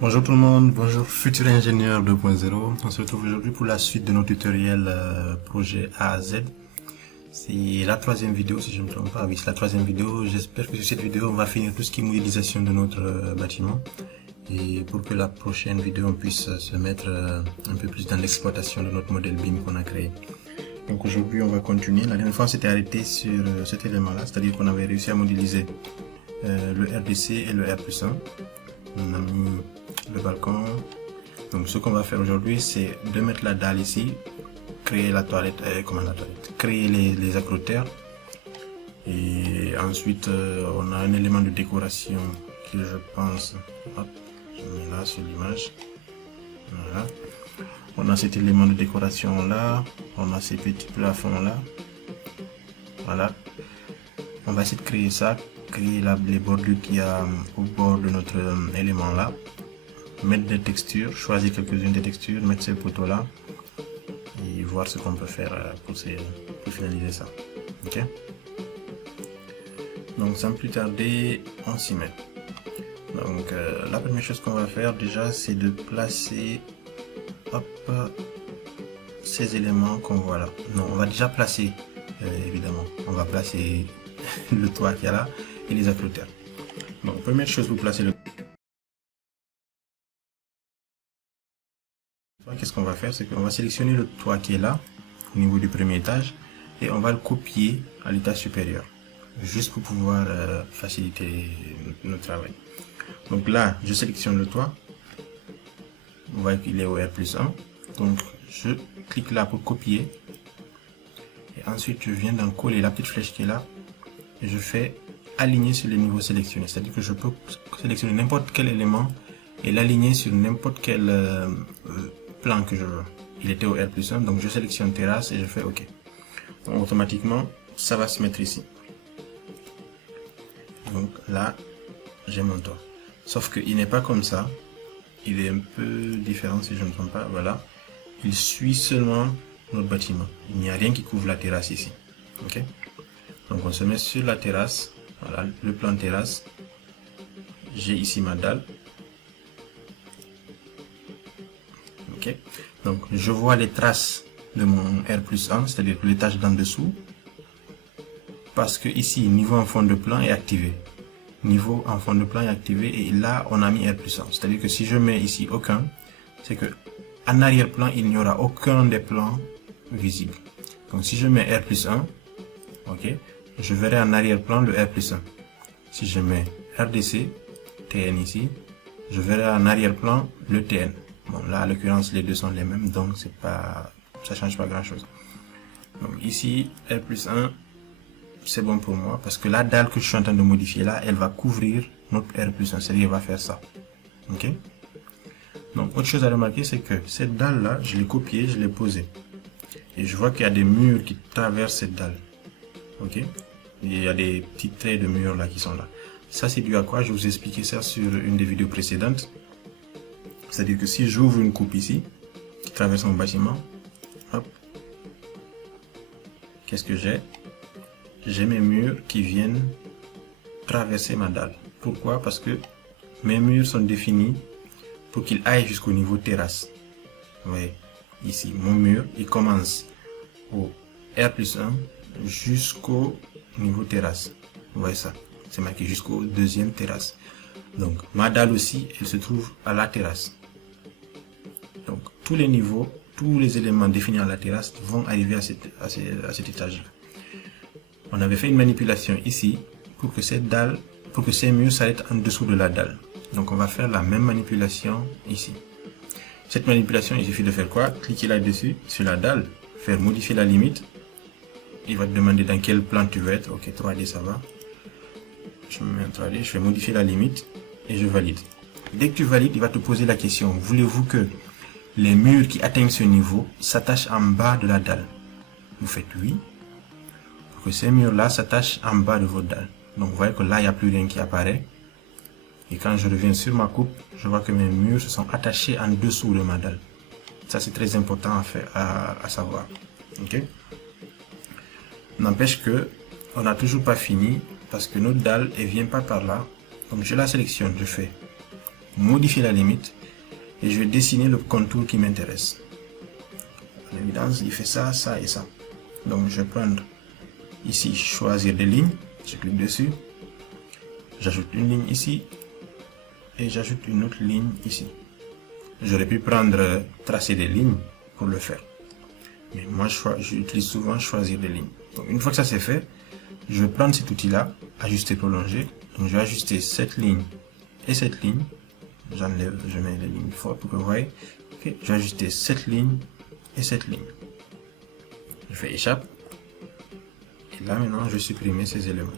Bonjour tout le monde, bonjour futur ingénieur 2.0. On se retrouve aujourd'hui pour la suite de nos tutoriels projet A à Z. C'est la troisième vidéo si je ne me trompe pas. Oui, c'est la troisième vidéo. J'espère que sur cette vidéo, on va finir tout ce qui est modélisation de notre bâtiment. Et pour que la prochaine vidéo, on puisse se mettre un peu plus dans l'exploitation de notre modèle BIM qu'on a créé. Donc aujourd'hui, on va continuer. La dernière fois, on s'était arrêté sur cet élément-là, c'est-à-dire qu'on avait réussi à modéliser le RDC et le R+1. On a mis le balcon. Donc ce qu'on va faire aujourd'hui, c'est de mettre la dalle ici, créer la toilette, créer les accrotteurs. Et ensuite, on a un élément de décoration qui, je pense, hop, je mets là sur l'image. Voilà. On a cet élément de décoration là, on a ces petits plafonds là. Voilà. On va essayer de créer ça, créer les bordures qu'il y a au bord de notre élément là. Mettre des textures, choisir quelques-unes des textures, mettre ces poteaux là et voir ce qu'on peut faire pour finaliser ça. Ok. Donc sans plus tarder, on s'y met. Donc la première chose qu'on va faire déjà, c'est de placer ces éléments qu'on voit là. Non, on va déjà placer évidemment, on va placer le toit qu'il y a là et les accrotteurs. Donc première chose, vous placez le toit. Qu'est-ce qu'on va faire, c'est qu'on va sélectionner le toit qui est là au niveau du premier étage et on va le copier à l'étage supérieur juste pour pouvoir faciliter notre travail. Donc là, je sélectionne le toit. On voit qu'il est au R+1. Donc je clique là pour copier et ensuite je viens d'en coller la petite flèche qui est là et je fais aligner sur les niveaux sélectionnés, c'est à dire que je peux sélectionner n'importe quel élément et l'aligner sur n'importe quel plan que je veux. Il était au R+1, donc je sélectionne terrasse et je fais OK. Donc automatiquement ça va se mettre ici. Donc là j'ai mon toit, sauf qu'il n'est pas comme ça, il est un peu différent si je ne me trompe pas. Voilà, il suit seulement notre bâtiment, il n'y a rien qui couvre la terrasse ici. Ok, donc on se met sur la terrasse. Voilà le plan terrasse. J'ai ici ma dalle. Ok, donc je vois les traces de mon R+1, c'est-à-dire l'étage d'en dessous, parce que ici niveau en fond de plan est activé. Niveau en fond de plan est activé et là on a mis R+1, c'est-à-dire que si je mets ici aucun, c'est que en arrière-plan il n'y aura aucun des plans visibles. Donc si je mets R+1, ok, je verrai en arrière-plan le R+1. Si je mets RDC, TN ici, je verrai en arrière-plan le TN. Bon là, à l'occurrence, les deux sont les mêmes, donc c'est pas, ça change pas grand-chose. Donc ici, R+1, c'est bon pour moi, parce que la dalle que je suis en train de modifier là, elle va couvrir notre R+1, c'est-à-dire elle va faire ça. Ok. Donc autre chose à remarquer, c'est que cette dalle là, je l'ai copiée, je l'ai posée. Et je vois qu'il y a des murs qui traversent cette dalle. Ok. Et il y a des petits traits de murs là qui sont là. Ça c'est dû à quoi? Je vous ai expliqué ça sur une des vidéos précédentes. C'est-à-dire que si j'ouvre une coupe ici, qui traverse mon bâtiment, hop, qu'est-ce que j'ai? J'ai mes murs qui viennent traverser ma dalle. Pourquoi? Parce que mes murs sont définis pour qu'ils aillent jusqu'au niveau terrasse. Vous voyez, ici, mon mur, il commence au R+1 jusqu'au niveau terrasse. Vous voyez ça? C'est marqué jusqu'au deuxième terrasse. Donc, ma dalle aussi, elle se trouve à la terrasse. Donc, tous les niveaux, tous les éléments définis à la terrasse vont arriver à cet étage-là. On avait fait une manipulation ici pour que cette dalle, pour que ces murs s'arrêtent en dessous de la dalle. Donc, on va faire la même manipulation ici. Cette manipulation, il suffit de faire quoi? Cliquer là-dessus, sur la dalle, faire modifier la limite. Il va te demander dans quel plan tu veux être. Ok, 3D, ça va. Je me mets en 3D, je fais modifier la limite et je valide. Dès que tu valides, il va te poser la question: voulez-vous que les murs qui atteignent ce niveau s'attachent en bas de la dalle? Vous faites oui, pour que ces murs-là s'attachent en bas de votre dalle. Donc vous voyez que là, il n'y a plus rien qui apparaît. Et quand je reviens sur ma coupe, je vois que mes murs se sont attachés en dessous de ma dalle. Ça, c'est très important à savoir. Ok. N'empêche que on n'a toujours pas fini parce que notre dalle, elle vient pas par là. Donc je la sélectionne, je fais modifier la limite et je vais dessiner le contour qui m'intéresse. En évidence, il fait ça, ça et ça. Donc je vais prendre ici, choisir des lignes, je clique dessus, j'ajoute une ligne ici et j'ajoute une autre ligne ici. J'aurais pu prendre tracer des lignes pour le faire, mais moi j'utilise souvent choisir des lignes. Donc une fois que ça c'est fait, je vais prendre cet outil là, ajuster prolonger. Donc je vais ajuster cette ligne et cette ligne, j'enlève, je mets les lignes fortes pour que vous voyez. Okay. Je vais ajuster cette ligne et cette ligne, je fais échappe et là maintenant je vais supprimer ces éléments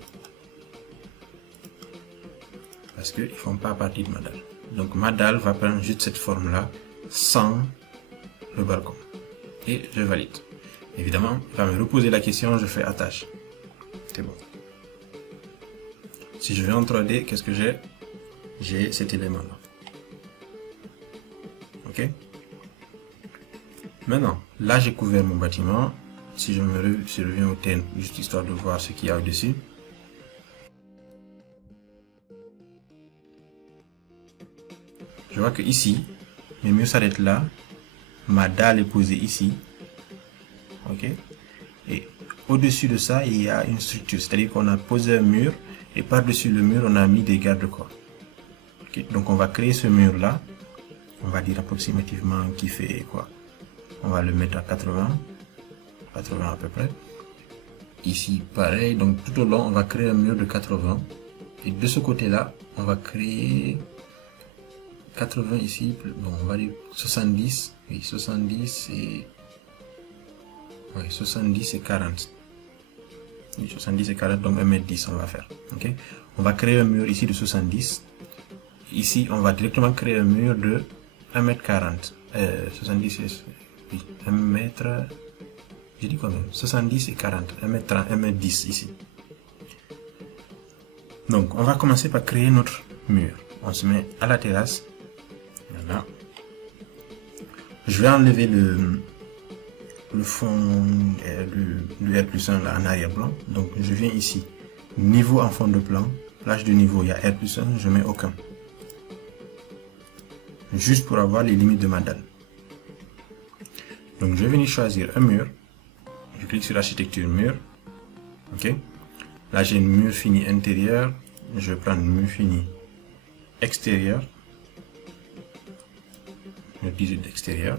parce qu'ils ne font pas partie de ma dalle. Donc ma dalle va prendre juste cette forme là sans le balcon et je valide. Évidemment, il va me reposer la question, je fais attache. C'est bon. Si je vais en 3D, qu'est-ce que j'ai? J'ai cet élément là. Ok. Maintenant, là j'ai couvert mon bâtiment. Si je reviens au thème, juste histoire de voir ce qu'il y a au-dessus. Je vois que ici, mes murs s'arrêtent là. Ma dalle est posée ici. Ok. Et au-dessus de ça, il y a une structure. C'est-à-dire qu'on a posé un mur et par-dessus le mur, on a mis des garde-corps. Okay. Donc on va créer ce mur-là. On va dire approximativement qui fait quoi? On va le mettre à 80 à peu près. Ici, pareil. Donc tout au long, on va créer un mur de 80. Et de ce côté-là, on va créer 80 ici. Bon, on va dire 70. Oui, 70 et... Oui, 70 et 40. Oui, 70 et 40, donc 1m10 on va faire. Ok. On va créer un mur ici de 70. Ici, on va directement créer un mur de 1m40. 70 et... Oui, 1m... J'ai dit combien? 70 et 40. 1m30, 1m10 ici. Donc, on va commencer par créer notre mur. On se met à la terrasse. Voilà. Je vais enlever le fond du R+1 là, en arrière-plan. Donc, je viens ici. Niveau en fond de plan. Plage de niveau, il y a R+1, je mets aucun. Juste pour avoir les limites de ma dalle. Donc, je vais venir choisir un mur. Je clique sur architecture mur. Ok. Là, j'ai un mur fini intérieur. Je vais prendre mur fini extérieur. Le 18 d'extérieur.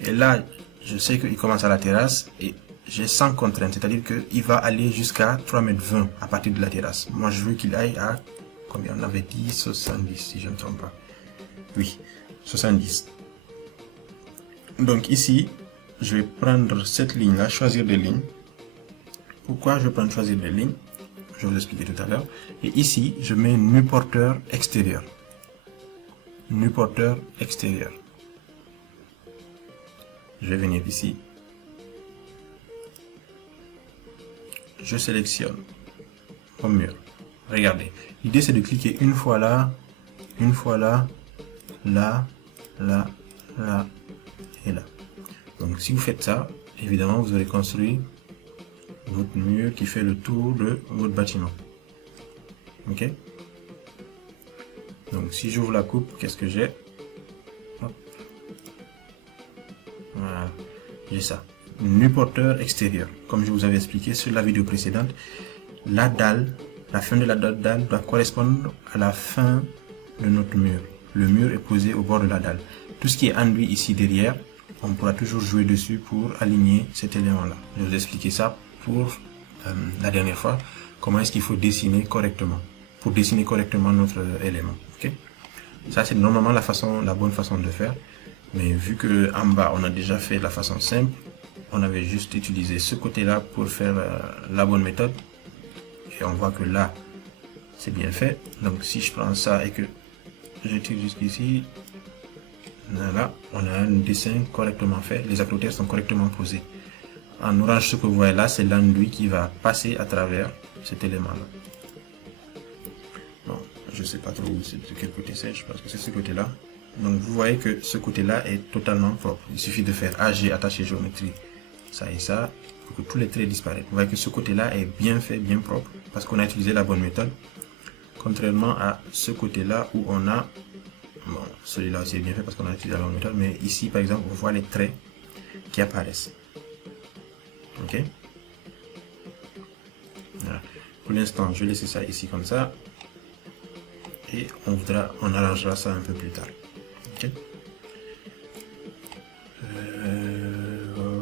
Et là, je sais qu'il commence à la terrasse et j'ai 100 contraintes. C'est-à-dire qu'il va aller jusqu'à 3,20 m à partir de la terrasse. Moi, je veux qu'il aille à, combien on avait dit, 70 si je ne me trompe pas. Oui, 70. Donc ici, je vais prendre cette ligne-là, choisir des lignes. Pourquoi je prends choisir des lignes? Je vais vous expliquer tout à l'heure. Et ici, je mets nu porteur extérieur. Nu porteur extérieur. Je vais venir ici. Je sélectionne mon mur. Regardez. L'idée c'est de cliquer une fois là, là, là, là et là. Donc si vous faites ça, évidemment vous aurez construit votre mur qui fait le tour de votre bâtiment. Ok. Donc si j'ouvre la coupe, qu'est-ce que j'ai? Voilà, j'ai ça. Nu porteur extérieur. Comme je vous avais expliqué sur la vidéo précédente, la dalle, la fin de la dalle doit correspondre à la fin de notre mur. Le mur est posé au bord de la dalle. Tout ce qui est enduit ici derrière, on pourra toujours jouer dessus pour aligner cet élément-là. Je vais vous expliquer ça pour la dernière fois. Comment est-ce qu'il faut dessiner correctement pour dessiner correctement notre élément. Ok. Ça c'est normalement la bonne façon de faire. Mais vu que en bas on a déjà fait la façon simple, on avait juste utilisé ce côté-là pour faire la bonne méthode. Et on voit que là, c'est bien fait. Donc si je prends ça et que je tire jusqu'ici, voilà, on a un dessin correctement fait. Les accrotaires sont correctement posés. En orange, ce que vous voyez là, c'est l'enduit qui va passer à travers cet élément-là. Bon, je sais pas trop de quel côté c'est, je pense que c'est ce côté-là. Donc vous voyez que ce côté-là est totalement propre. Il suffit de faire AG, attacher géométrie, ça et ça, pour que tous les traits disparaissent. Vous voyez que ce côté-là est bien fait, bien propre, parce qu'on a utilisé la bonne méthode. Contrairement à ce côté-là où on a, bon, celui-là aussi est bien fait parce qu'on a utilisé la longue méthode, mais ici par exemple on voit les traits qui apparaissent. Ok. Voilà. Pour l'instant, je vais laisser ça ici comme ça. Et on arrangera ça un peu plus tard. Ok.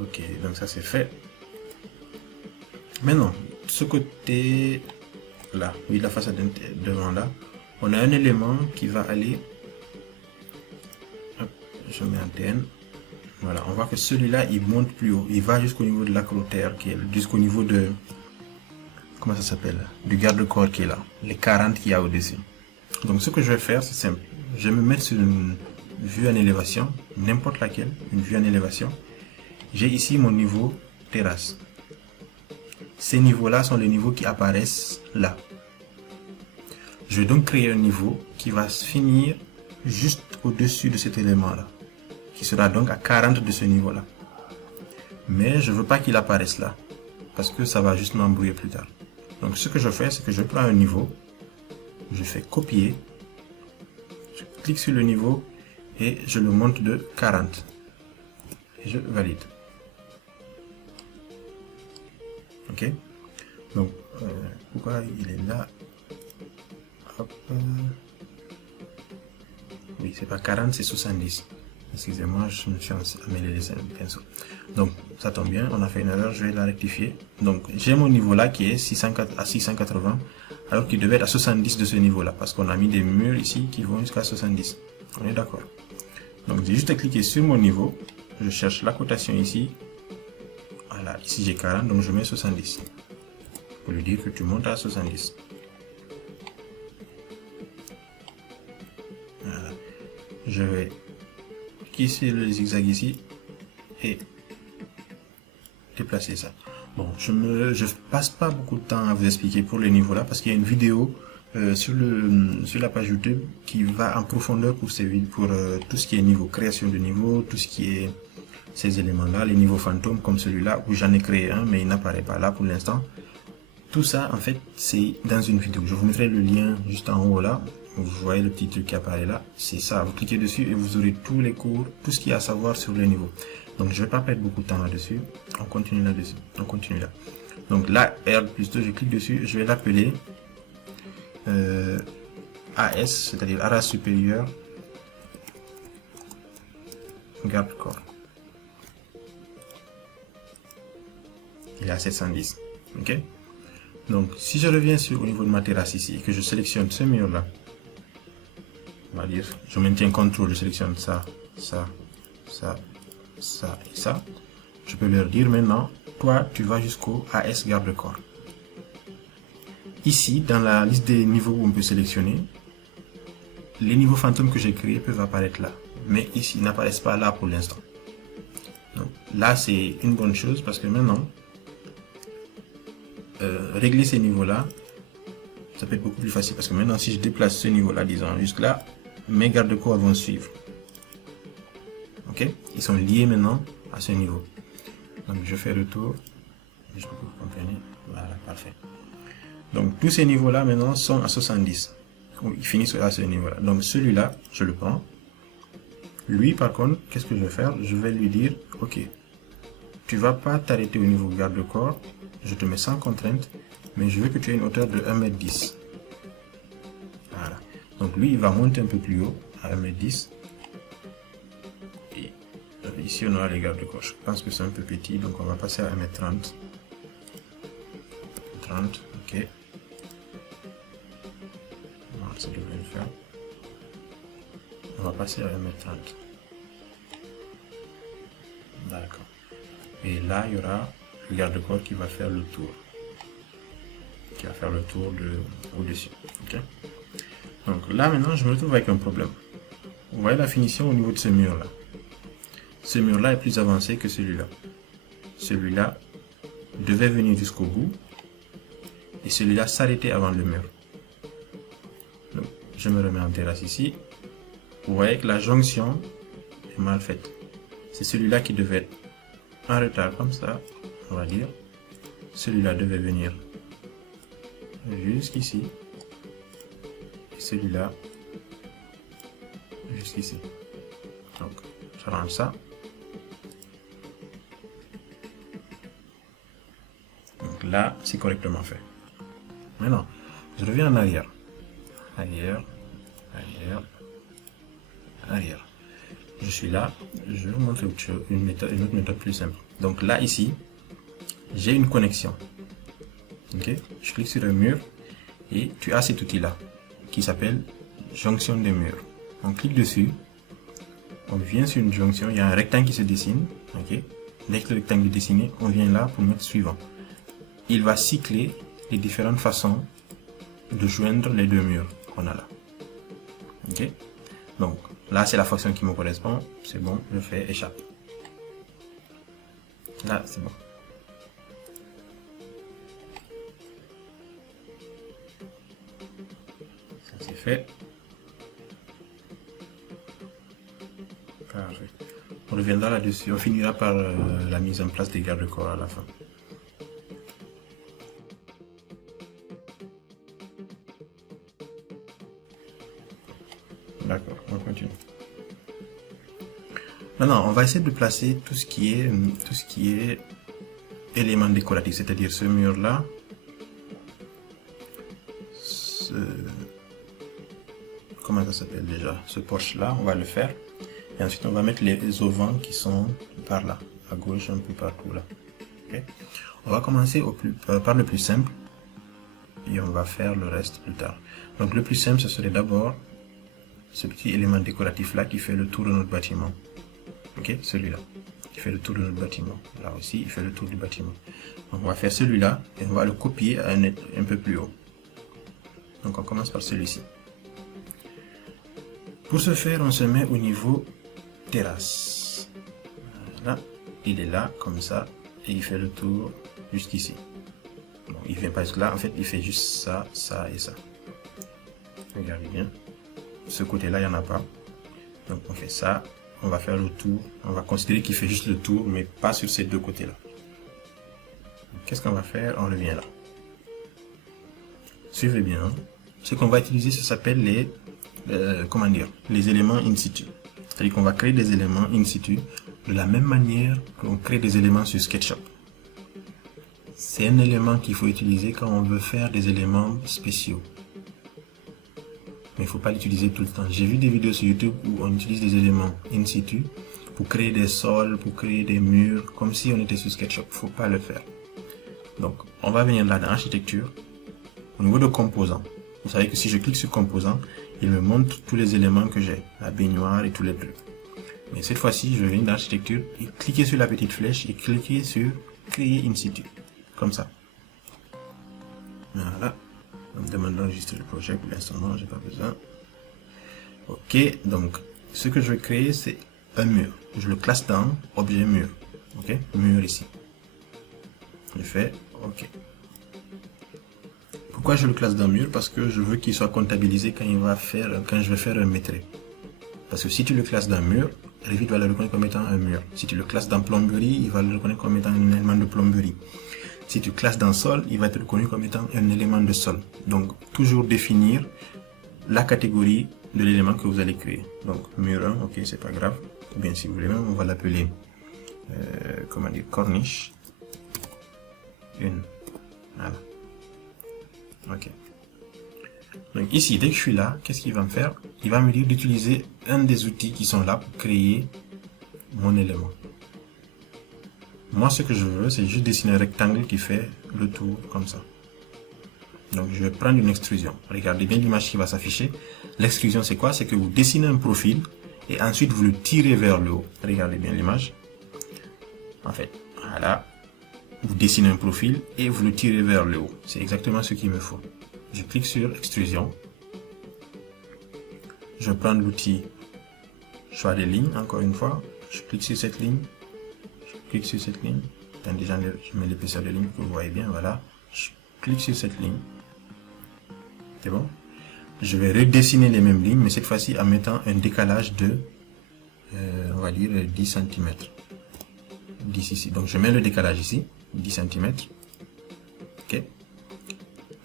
Ok, donc ça c'est fait. Maintenant, ce côté là, oui, la façade devant là, on a un élément qui va aller. Hop, je mets un TN. Voilà, on voit que celui-là il monte plus haut, il va jusqu'au niveau de l'acrotère, qui est jusqu'au niveau de, comment ça s'appelle, du garde-corps qui est là, les 40 qu'il y a au-dessus. Donc ce que je vais faire, c'est simple, je vais me mettre sur une vue en élévation, n'importe laquelle, une vue en élévation. J'ai ici mon niveau terrasse. Ces niveaux-là sont les niveaux qui apparaissent là. Je vais donc créer un niveau qui va se finir juste au-dessus de cet élément-là, qui sera donc à 40 de ce niveau-là. Mais je ne veux pas qu'il apparaisse là, parce que ça va juste m'embrouiller plus tard. Donc ce que je fais, c'est que je prends un niveau, je fais copier, je clique sur le niveau et je le monte de 40. Et je valide. Ok. Donc, pourquoi il est là? Hop. Oui, c'est pas 40, c'est 70. Excusez-moi, je me suis emmêlé les pinceaux. Donc, ça tombe bien, on a fait une erreur, je vais la rectifier. Donc, j'ai mon niveau là qui est à 680, alors qu'il devait être à 70 de ce niveau-là, parce qu'on a mis des murs ici qui vont jusqu'à 70. On est d'accord. Donc, j'ai juste cliqué sur mon niveau, je cherche la cotation ici. Voilà, ici j'ai 40, donc je mets 70. Pour lui dire que tu montes à 70. Voilà. Je vais cliquer le zigzag ici et déplacer ça. Bon, je passe pas beaucoup de temps à vous expliquer pour les niveaux là parce qu'il y a une vidéo sur la page YouTube qui va en profondeur pour tout ce qui est niveau, création de niveau, tout ce qui est ces éléments là, les niveaux fantômes comme celui-là où j'en ai créé un mais il n'apparaît pas là pour l'instant. Tout ça en fait c'est dans une vidéo. Je vous mettrai le lien juste en haut là. Vous voyez le petit truc qui apparaît là, c'est ça, vous cliquez dessus et vous aurez tous les cours, tout ce qu'il y a à savoir sur les niveaux. Donc je ne vais pas perdre beaucoup de temps là-dessus, on continue là-dessus, on continue là. Donc là, R+2, je clique dessus, je vais l'appeler AS, c'est-à-dire Arras supérieur garde-corps. Il est à 710, ok. Donc si je reviens au niveau de ma terrasse ici et que je sélectionne ce mur là, on va dire, je maintiens CTRL, je sélectionne ça, ça, ça, ça et ça. Je peux leur dire maintenant, toi, tu vas jusqu'au AS garde-corps. Ici, dans la liste des niveaux où on peut sélectionner, les niveaux fantômes que j'ai créés peuvent apparaître là. Mais ici, ils n'apparaissent pas là pour l'instant. Donc là, c'est une bonne chose parce que maintenant, régler ces niveaux-là, ça peut être beaucoup plus facile parce que maintenant, si je déplace ce niveau-là, disons, jusque là, mes garde-corps vont suivre. Ok, ils sont liés maintenant à ce niveau. Donc je fais retour, juste pour que vous compreniez. Voilà, parfait. Donc tous ces niveaux-là maintenant sont à 70. Ils finissent à ce niveau-là. Donc celui-là, je le prends. Lui, par contre, qu'est-ce que je vais faire? Je vais lui dire, ok, tu vas pas t'arrêter au niveau garde-corps. Je te mets sans contrainte, mais je veux que tu aies une hauteur de 1,10 m. Voilà. Donc lui, il va monter un peu plus haut, à 1,10 m. Et ici, on aura les garde-corps. Je pense que c'est un peu petit, donc on va passer à 1,30 m. 30, ok. Voilà, ça devrait le faire. On va passer à 1,30 m. D'accord. Et là, il y aura le garde-corps qui va faire le tour. Qui va faire le tour au-dessus. Ok. Donc là, maintenant, je me retrouve avec un problème. Vous voyez la finition au niveau de ce mur-là. Ce mur-là est plus avancé que celui-là. Celui-là devait venir jusqu'au bout. Et celui-là s'arrêtait avant le mur. Donc, je me remets en terrasse ici. Vous voyez que la jonction est mal faite. C'est celui-là qui devait être en retard comme ça, on va dire. Celui-là devait venir jusqu'ici. celui-là jusqu'ici. Donc, j'arrange ça. Donc là, c'est correctement fait. Maintenant, je reviens en arrière. Arrière, arrière, arrière. Je suis là, je vais vous montrer une autre méthode plus simple. Donc là, ici, j'ai une connexion. Ok, je clique sur un mur et tu as cet outil-là qui s'appelle jonction des murs. On clique dessus, on vient sur une jonction, il y a un rectangle qui se dessine. Ok, dès que le rectangle est dessiné, on vient là pour mettre suivant. Il va cycler les différentes façons de joindre les deux murs qu'on a là. Ok, donc là c'est la fonction qui me correspond, c'est bon, je fais échappe. Là c'est bon. Ça c'est fait. Parfait. On reviendra là-dessus, on finira par la mise en place des garde-corps à la fin. D'accord, on continue. Maintenant, on va essayer de placer tout ce qui est élément décoratif, c'est-à-dire ce mur-là, comment ça s'appelle déjà, ce porche-là, on va le faire. Et ensuite, on va mettre les auvents qui sont par là, à gauche, un peu partout là. Okay. On va commencer par le plus simple et on va faire le reste plus tard. Donc, le plus simple, ce serait d'abord ce petit élément décoratif là qui fait le tour de notre bâtiment. Ok, celui-là qui fait le tour de notre bâtiment. Là aussi, il fait le tour du bâtiment. Donc, on va faire celui-là et on va le copier à un peu plus haut. Donc, on commence par celui-ci. Pour ce faire, on se met au niveau terrasse. Voilà, il est là comme ça et il fait le tour jusqu'ici. Bon, il vient pas jusque là, en fait, il fait juste ça, ça et ça. Regardez bien. Ce côté-là, il n'y en a pas. Donc, on fait ça. On va faire le tour. On va considérer qu'il fait juste le tour, mais pas sur ces deux côtés-là. Qu'est-ce qu'on va faire? On revient là. Suivez bien. Hein. Ce qu'on va utiliser, ça s'appelle les éléments in situ. C'est-à-dire qu'on va créer des éléments in situ de la même manière qu'on crée des éléments sur SketchUp. C'est un élément qu'il faut utiliser quand on veut faire des éléments spéciaux. Mais il ne faut pas l'utiliser tout le temps. J'ai vu des vidéos sur YouTube où on utilise des éléments in situ pour créer des sols, pour créer des murs, comme si on était sur SketchUp. Il ne faut pas le faire. Donc, on va venir là dans architecture, au niveau de composants. Vous savez que si je clique sur composants, il me montre tous les éléments que j'ai, la baignoire et tous les trucs. Mais cette fois-ci, je viens dans architecture et cliquer sur la petite flèche et cliquer sur créer in situ. Comme ça. Voilà. En me demandant juste le projet pour l'instant, non, j'ai pas besoin. Ok, donc ce que je vais créer, c'est un mur. Je le classe dans objet mur. Ok, mur ici. Je fais ok. Pourquoi je le classe dans mur? Parce que je veux qu'il soit comptabilisé quand je vais faire un métré. Parce que si tu le classes dans mur, Revit va le reconnaître comme étant un mur. Si tu le classes dans plomberie, il va le reconnaître comme étant un élément de plomberie. Si tu classes dans sol, il va être reconnu comme étant un élément de sol. Donc, toujours définir la catégorie de l'élément que vous allez créer. Donc, mur 1, ok, c'est pas grave. Ou bien, si vous voulez même, on va l'appeler, corniche. Une. Voilà. Ok. Donc, ici, dès que je suis là, qu'est-ce qu'il va me faire? Il va me dire d'utiliser un des outils qui sont là pour créer mon élément. Moi, ce que je veux, c'est juste dessiner un rectangle qui fait le tour comme ça. Donc, je vais prendre une extrusion. Regardez bien l'image qui va s'afficher. L'extrusion, c'est quoi? C'est que vous dessinez un profil et ensuite vous le tirez vers le haut. Regardez bien l'image. En fait, voilà. Vous dessinez un profil et vous le tirez vers le haut. C'est exactement ce qu'il me faut. Je clique sur extrusion. Je prends l'outil choix des lignes, encore une fois. Je clique sur cette ligne. Clique sur cette ligne. Attendez, je mets l'épaisseur de ligne que vous voyez bien, voilà. Je clique sur cette ligne. C'est bon. Je vais redessiner les mêmes lignes, mais cette fois-ci en mettant un décalage de, on va dire, 10 cm. 10 ici. Donc je mets le décalage ici, 10 cm. Ok.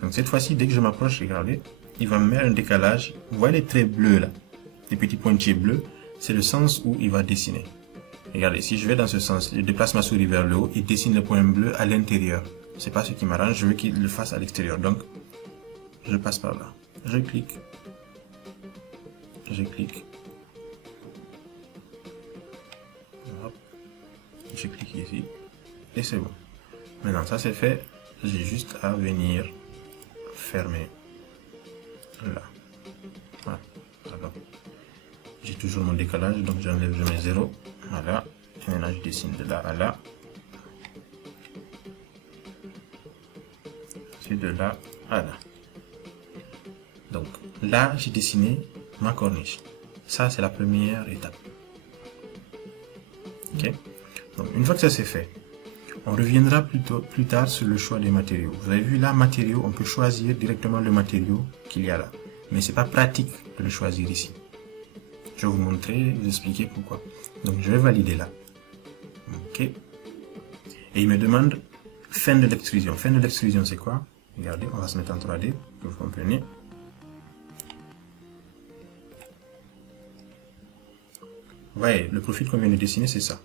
Donc cette fois-ci, dès que je m'approche, regardez, il va me mettre un décalage. Vous voyez les traits bleus là, les petits pointillés bleus, c'est le sens où il va dessiner. Regardez, si je vais dans ce sens, je déplace ma souris vers le haut, il dessine le point bleu à l'intérieur. C'est pas ce qui m'arrange, je veux qu'il le fasse à l'extérieur. Donc, je passe par là. Je clique. Je clique. Hop. Je clique ici. Et c'est bon. Maintenant, ça c'est fait. J'ai juste à venir fermer là. Voilà. J'ai toujours mon décalage, donc j'enlève, je mets 0. Voilà. Et maintenant, je dessine de là à là. C'est de là à là. Donc là, j'ai dessiné ma corniche. Ça, c'est la première étape. Ok. Donc une fois que ça c'est fait, on reviendra plus tard sur le choix des matériaux. Vous avez vu là, matériaux, on peut choisir directement le matériau qu'il y a là. Mais c'est pas pratique de le choisir ici. Je vais vous montrer, vous expliquer pourquoi. Donc je vais valider là. Ok. Et il me demande fin de l'extrusion. Fin de l'extrusion, c'est quoi? Regardez, on va se mettre en 3D pour que vous compreniez. Vous voyez, le profil qu'on vient de dessiner, c'est ça.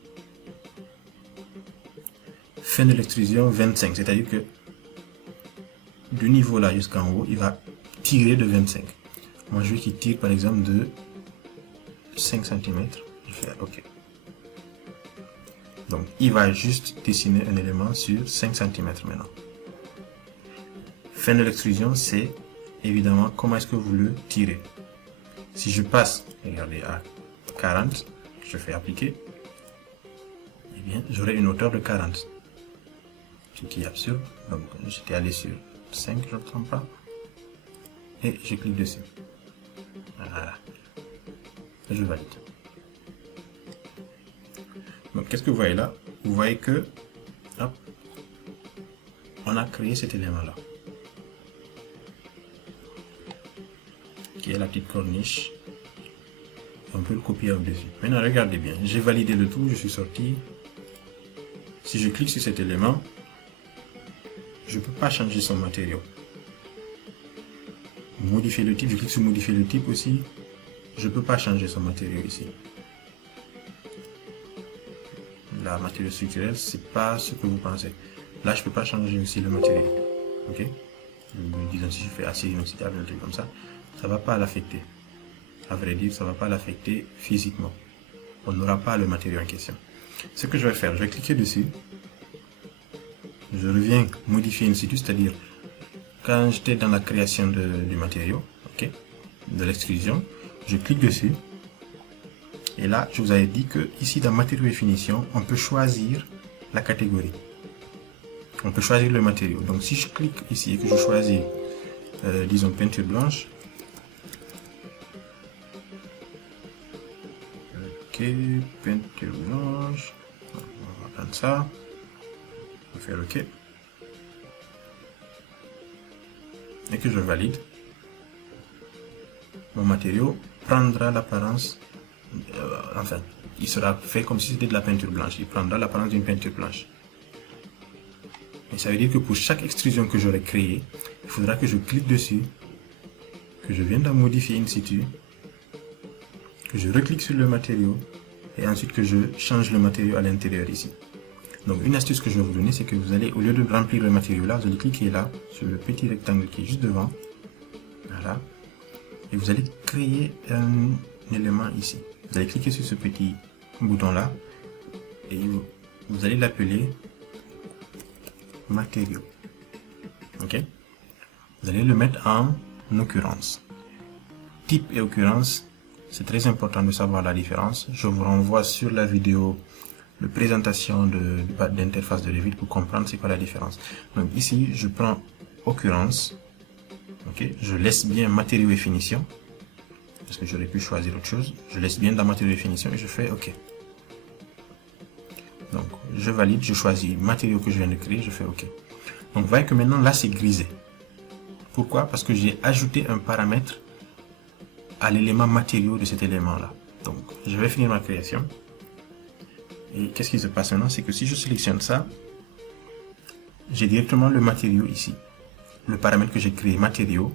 Fin de l'extrusion 25, c'est-à-dire que du niveau là jusqu'en haut, il va tirer de 25. Moi, je veux qu'il tire par exemple de 5 cm. Je fais OK. Donc, il va juste dessiner un élément sur 5 cm maintenant. Fin de l'extrusion, c'est évidemment comment est-ce que vous le tirez. Si je passe, regardez, à 40, je fais appliquer, eh bien, j'aurai une hauteur de 40. Ce qui est absurde. Donc, j'étais allé sur 5, je ne me trompe pas. Et je clique dessus. Voilà. Et je valide. Donc, qu'est-ce que vous voyez là? Vous voyez que, hop, on a créé cet élément-là. Qui est la petite corniche. On peut le copier au-dessus. Maintenant, regardez bien. J'ai validé le tout, je suis sorti. Si je clique sur cet élément, je ne peux pas changer son matériau. Modifier le type, je clique sur modifier le type aussi. Je ne peux pas changer son matériau ici. La matériau structurel, c'est pas ce que vous pensez. Là, je ne peux pas changer aussi le matériau. Ok? Disons, si je fais acier inoxydable, un truc comme ça, ça ne va pas l'affecter. À vrai dire, ça ne va pas l'affecter physiquement. On n'aura pas le matériau en question. Ce que je vais faire, je vais cliquer dessus. Je reviens modifier in situ, c'est-à-dire quand j'étais dans la création du matériau, ok, de l'extrusion, je clique dessus. Et là, je vous avais dit que ici dans matériaux et finition, on peut choisir la catégorie. On peut choisir le matériau. Donc si je clique ici et que je choisis, disons peinture blanche, ok, peinture blanche, on va prendre ça, on va faire ok, et que je valide, mon matériau prendra l'apparence, enfin, il sera fait comme si c'était de la peinture blanche, il prendra l'apparence d'une peinture blanche. Et ça veut dire que pour chaque extrusion que j'aurai créée, il faudra que je clique dessus, que je vienne d'en modifier in situ, que je reclique sur le matériau, et ensuite que je change le matériau à l'intérieur ici. Donc une astuce que je vais vous donner, c'est que vous allez, au lieu de remplir le matériau là, vous allez cliquer là, sur le petit rectangle qui est juste devant, voilà, et vous allez créer un élément ici. Vous allez cliquer sur ce petit bouton là, et vous allez l'appeler matériau. Ok? Vous allez le mettre en occurrence. Type et occurrence, c'est très important de savoir la différence. Je vous renvoie sur la vidéo de présentation d'interface de Revit pour comprendre c'est quoi la différence. Donc ici, je prends occurrence. Ok? Je laisse bien matériau et finition. Parce que j'aurais pu choisir autre chose. Je laisse bien dans matériau et finition et je fais OK. Donc, je valide, je choisis matériau que je viens de créer, je fais OK. Donc, vous voyez que maintenant, là, c'est grisé. Pourquoi? Parce que j'ai ajouté un paramètre à l'élément matériau de cet élément-là. Donc, je vais finir ma création. Et qu'est-ce qui se passe maintenant? C'est que si je sélectionne ça, j'ai directement le matériau ici. Le paramètre que j'ai créé, matériau.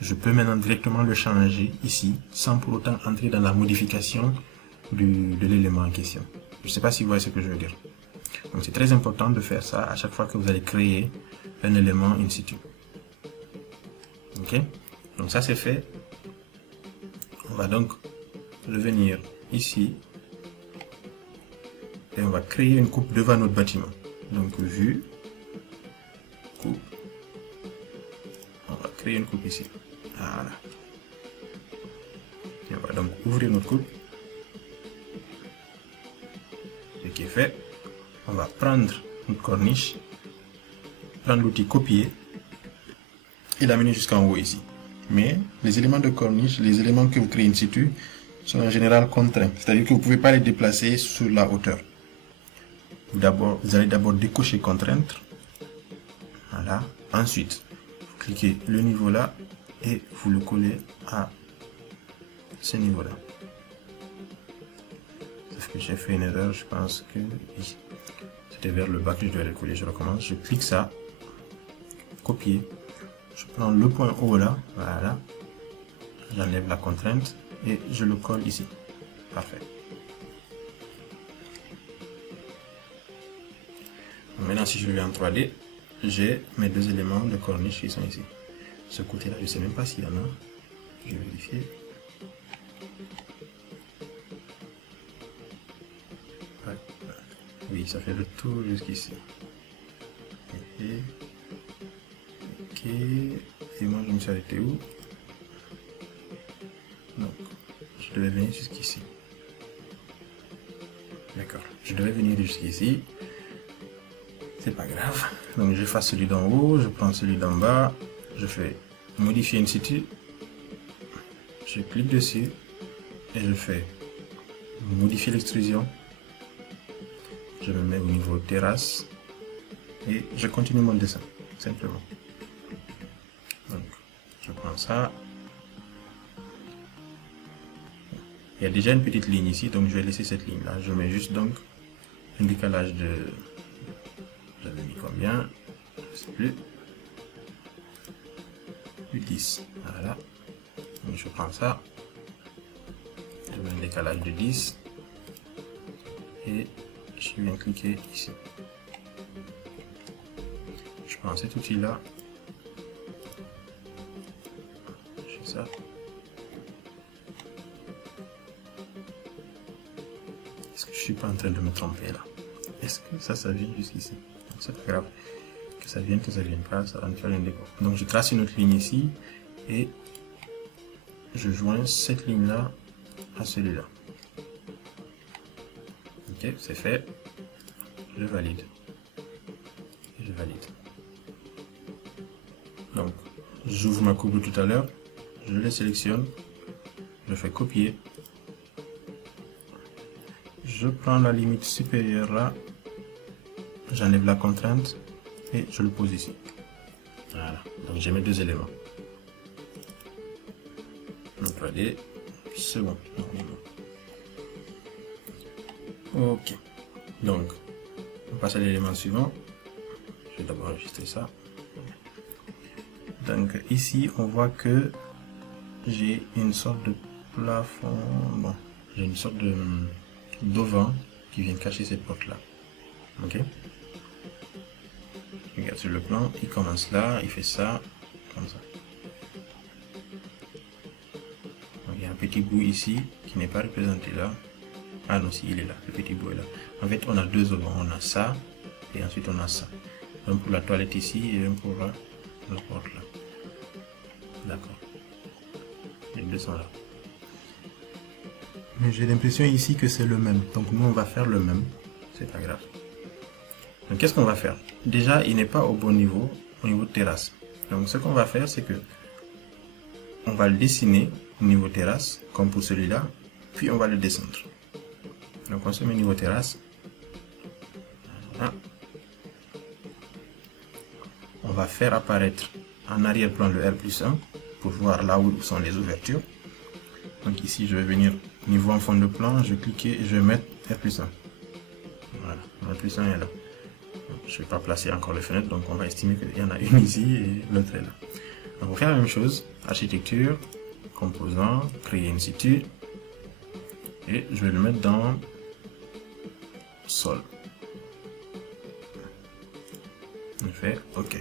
je peux maintenant directement le changer ici, sans pour autant entrer dans la modification de l'élément en question. Je ne sais pas si vous voyez ce que je veux dire. Donc c'est très important de faire ça à chaque fois que vous allez créer un élément in situ. Ok? Donc ça c'est fait. On va donc revenir ici et on va créer une coupe devant notre bâtiment. Donc vue, coupe. On va créer une coupe ici. Voilà. Et on va donc ouvrir notre coupe. Ce qui est fait, on va prendre notre corniche, prendre l'outil copier et l'amener jusqu'en haut ici. Mais les éléments de corniche, les éléments que vous créez in situ, sont en général contraints. C'est-à-dire que vous ne pouvez pas les déplacer sur la hauteur. Vous allez d'abord décocher contrainte. Voilà. Ensuite, vous cliquez le niveau là et vous le collez à ce niveau-là. Sauf que j'ai fait une erreur, je pense que c'était vers le bas que je dois le coller. Je recommence, je clique ça, copier. Je prends le point haut là, voilà. J'enlève la contrainte et je le colle ici. Parfait. Maintenant, si je vais en 3D, j'ai mes deux éléments de corniche qui sont ici. Ce côté-là, je ne sais même pas s'il y en a. Je vais vérifier. Oui, ça fait le tour jusqu'ici. Ok. Et moi, je me suis arrêté où? Donc, je devais venir jusqu'ici. D'accord. Je devais venir jusqu'ici. C'est pas grave. Donc, j'efface celui d'en haut, je prends celui d'en bas, je fais modifier in situ. Je clique dessus et je fais modifier l'extrusion. Je me mets au niveau terrasse et je continue mon dessin, simplement. Donc, je prends ça. Il y a déjà une petite ligne ici, donc je vais laisser cette ligne là. Je mets juste donc un décalage de... J'avais mis combien? Je sais plus. 10. Voilà. Donc je prends ça. Je mets un décalage de 10. Et je viens cliquer ici. Je prends cet outil là. Je fais ça. Est-ce que je suis pas en train de me tromper là? Est-ce que ça vient jusqu'ici? C'est pas grave. Que ça vienne pas, ça va me faire un décor. Donc je trace une autre ligne ici et je joins cette ligne là à celui-là. Ok, c'est fait. Je valide. Je valide. Donc, j'ouvre ma coupe de tout à l'heure, je les sélectionne, je fais copier. Je prends la limite supérieure là, j'enlève la contrainte et je le pose ici. Voilà, donc j'ai mes deux éléments. Donc, regardez, c'est bon. Ok, donc on passe à l'élément suivant. Je vais d'abord enregistrer ça. Donc ici on voit que j'ai une sorte de plafond, bon, j'ai une sorte de d'auvent qui vient cacher cette porte là. Ok, regarde sur le plan, il commence là, il fait ça comme ça. Donc, il y a un petit bout ici qui n'est pas représenté là. Ah non, si, il est là, le petit bout est là. En fait, on a deux auvents, on a ça et ensuite on a ça. Un pour la toilette ici et un pour la porte là. D'accord. Les deux sont là. Mais j'ai l'impression ici que c'est le même. Donc nous, on va faire le même. C'est pas grave. Donc qu'est-ce qu'on va faire? Déjà, il n'est pas au bon niveau, au niveau de terrasse. Donc ce qu'on va faire, c'est que on va le dessiner au niveau terrasse, comme pour celui-là, puis on va le descendre. Donc on se met au niveau terrasse. Voilà. On va faire apparaître en arrière-plan le R+1 pour voir là où sont les ouvertures. Donc ici, je vais venir niveau en fond de plan, je vais cliquer et je vais mettre R+1. Voilà, R+1 est là. Je ne vais pas placer encore les fenêtres, donc on va estimer qu'il y en a une ici et l'autre est là. on va faire la même chose, architecture, composant, créer in situ, et je vais le mettre dans sol. On fait OK.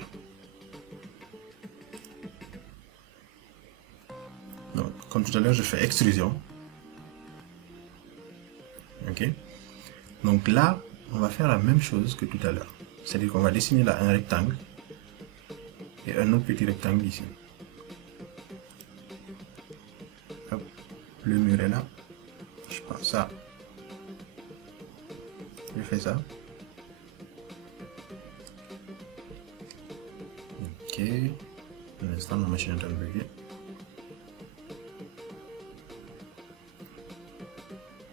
Donc, comme tout à l'heure, je fais extrusion. OK. Donc là, on va faire la même chose que tout à l'heure. C'est-à-dire qu'on va dessiner là un rectangle et un autre petit rectangle ici. Hop, le mur est là. Je prends ça. Je fais ça. OK. Pour l'instant, ma machine est en train de bugger.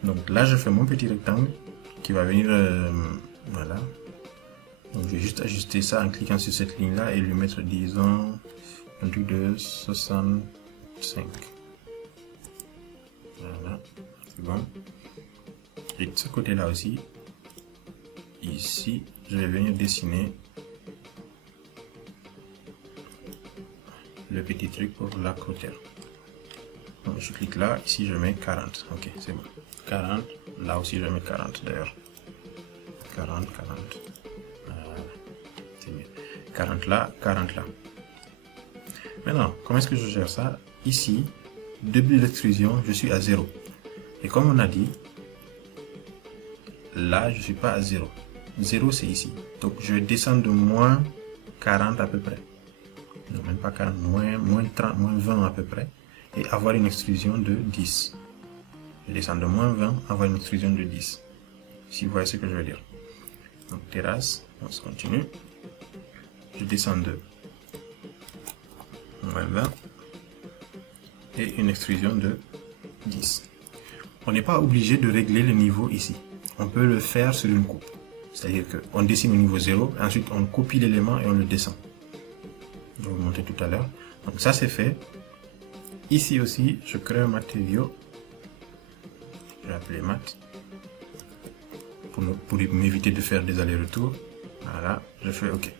Donc là, je fais mon petit rectangle qui va venir, voilà. Donc je vais juste ajuster ça en cliquant sur cette ligne là et lui mettre, disons, un truc de 65. Voilà, c'est bon. Et de ce côté là aussi, ici, je vais venir dessiner le petit truc pour la clôture. Donc je clique là, ici je mets 40. Ok, c'est bon. 40, là aussi je mets 40 d'ailleurs. 40, 40. C'est mieux. 40 là, 40 là. Maintenant, comment est-ce que je gère ça? Ici, début d'extrusion, je suis à 0. Et comme on a dit, là je suis pas à 0. 0 c'est ici. Donc je vais descendre de moins 40 à peu près. Non, même pas 40, moins 30, moins 20 à peu près. Et avoir une extrusion de 10. Je descends de moins 20, avoir une extrusion de 10. Si vous voyez ce que je veux dire. Donc terrasse, on se continue. Je descends de moins 20 et une extrusion de 10. On n'est pas obligé de régler le niveau ici. On peut le faire sur une coupe. C'est-à-dire qu'on dessine au niveau 0, ensuite on copie l'élément et on le descend. Je vais vous montrer tout à l'heure. Donc ça c'est fait. Ici aussi, je crée un matériau. Je vais appeler mat. Pour m'éviter de faire des allers-retours. Voilà, je fais OK.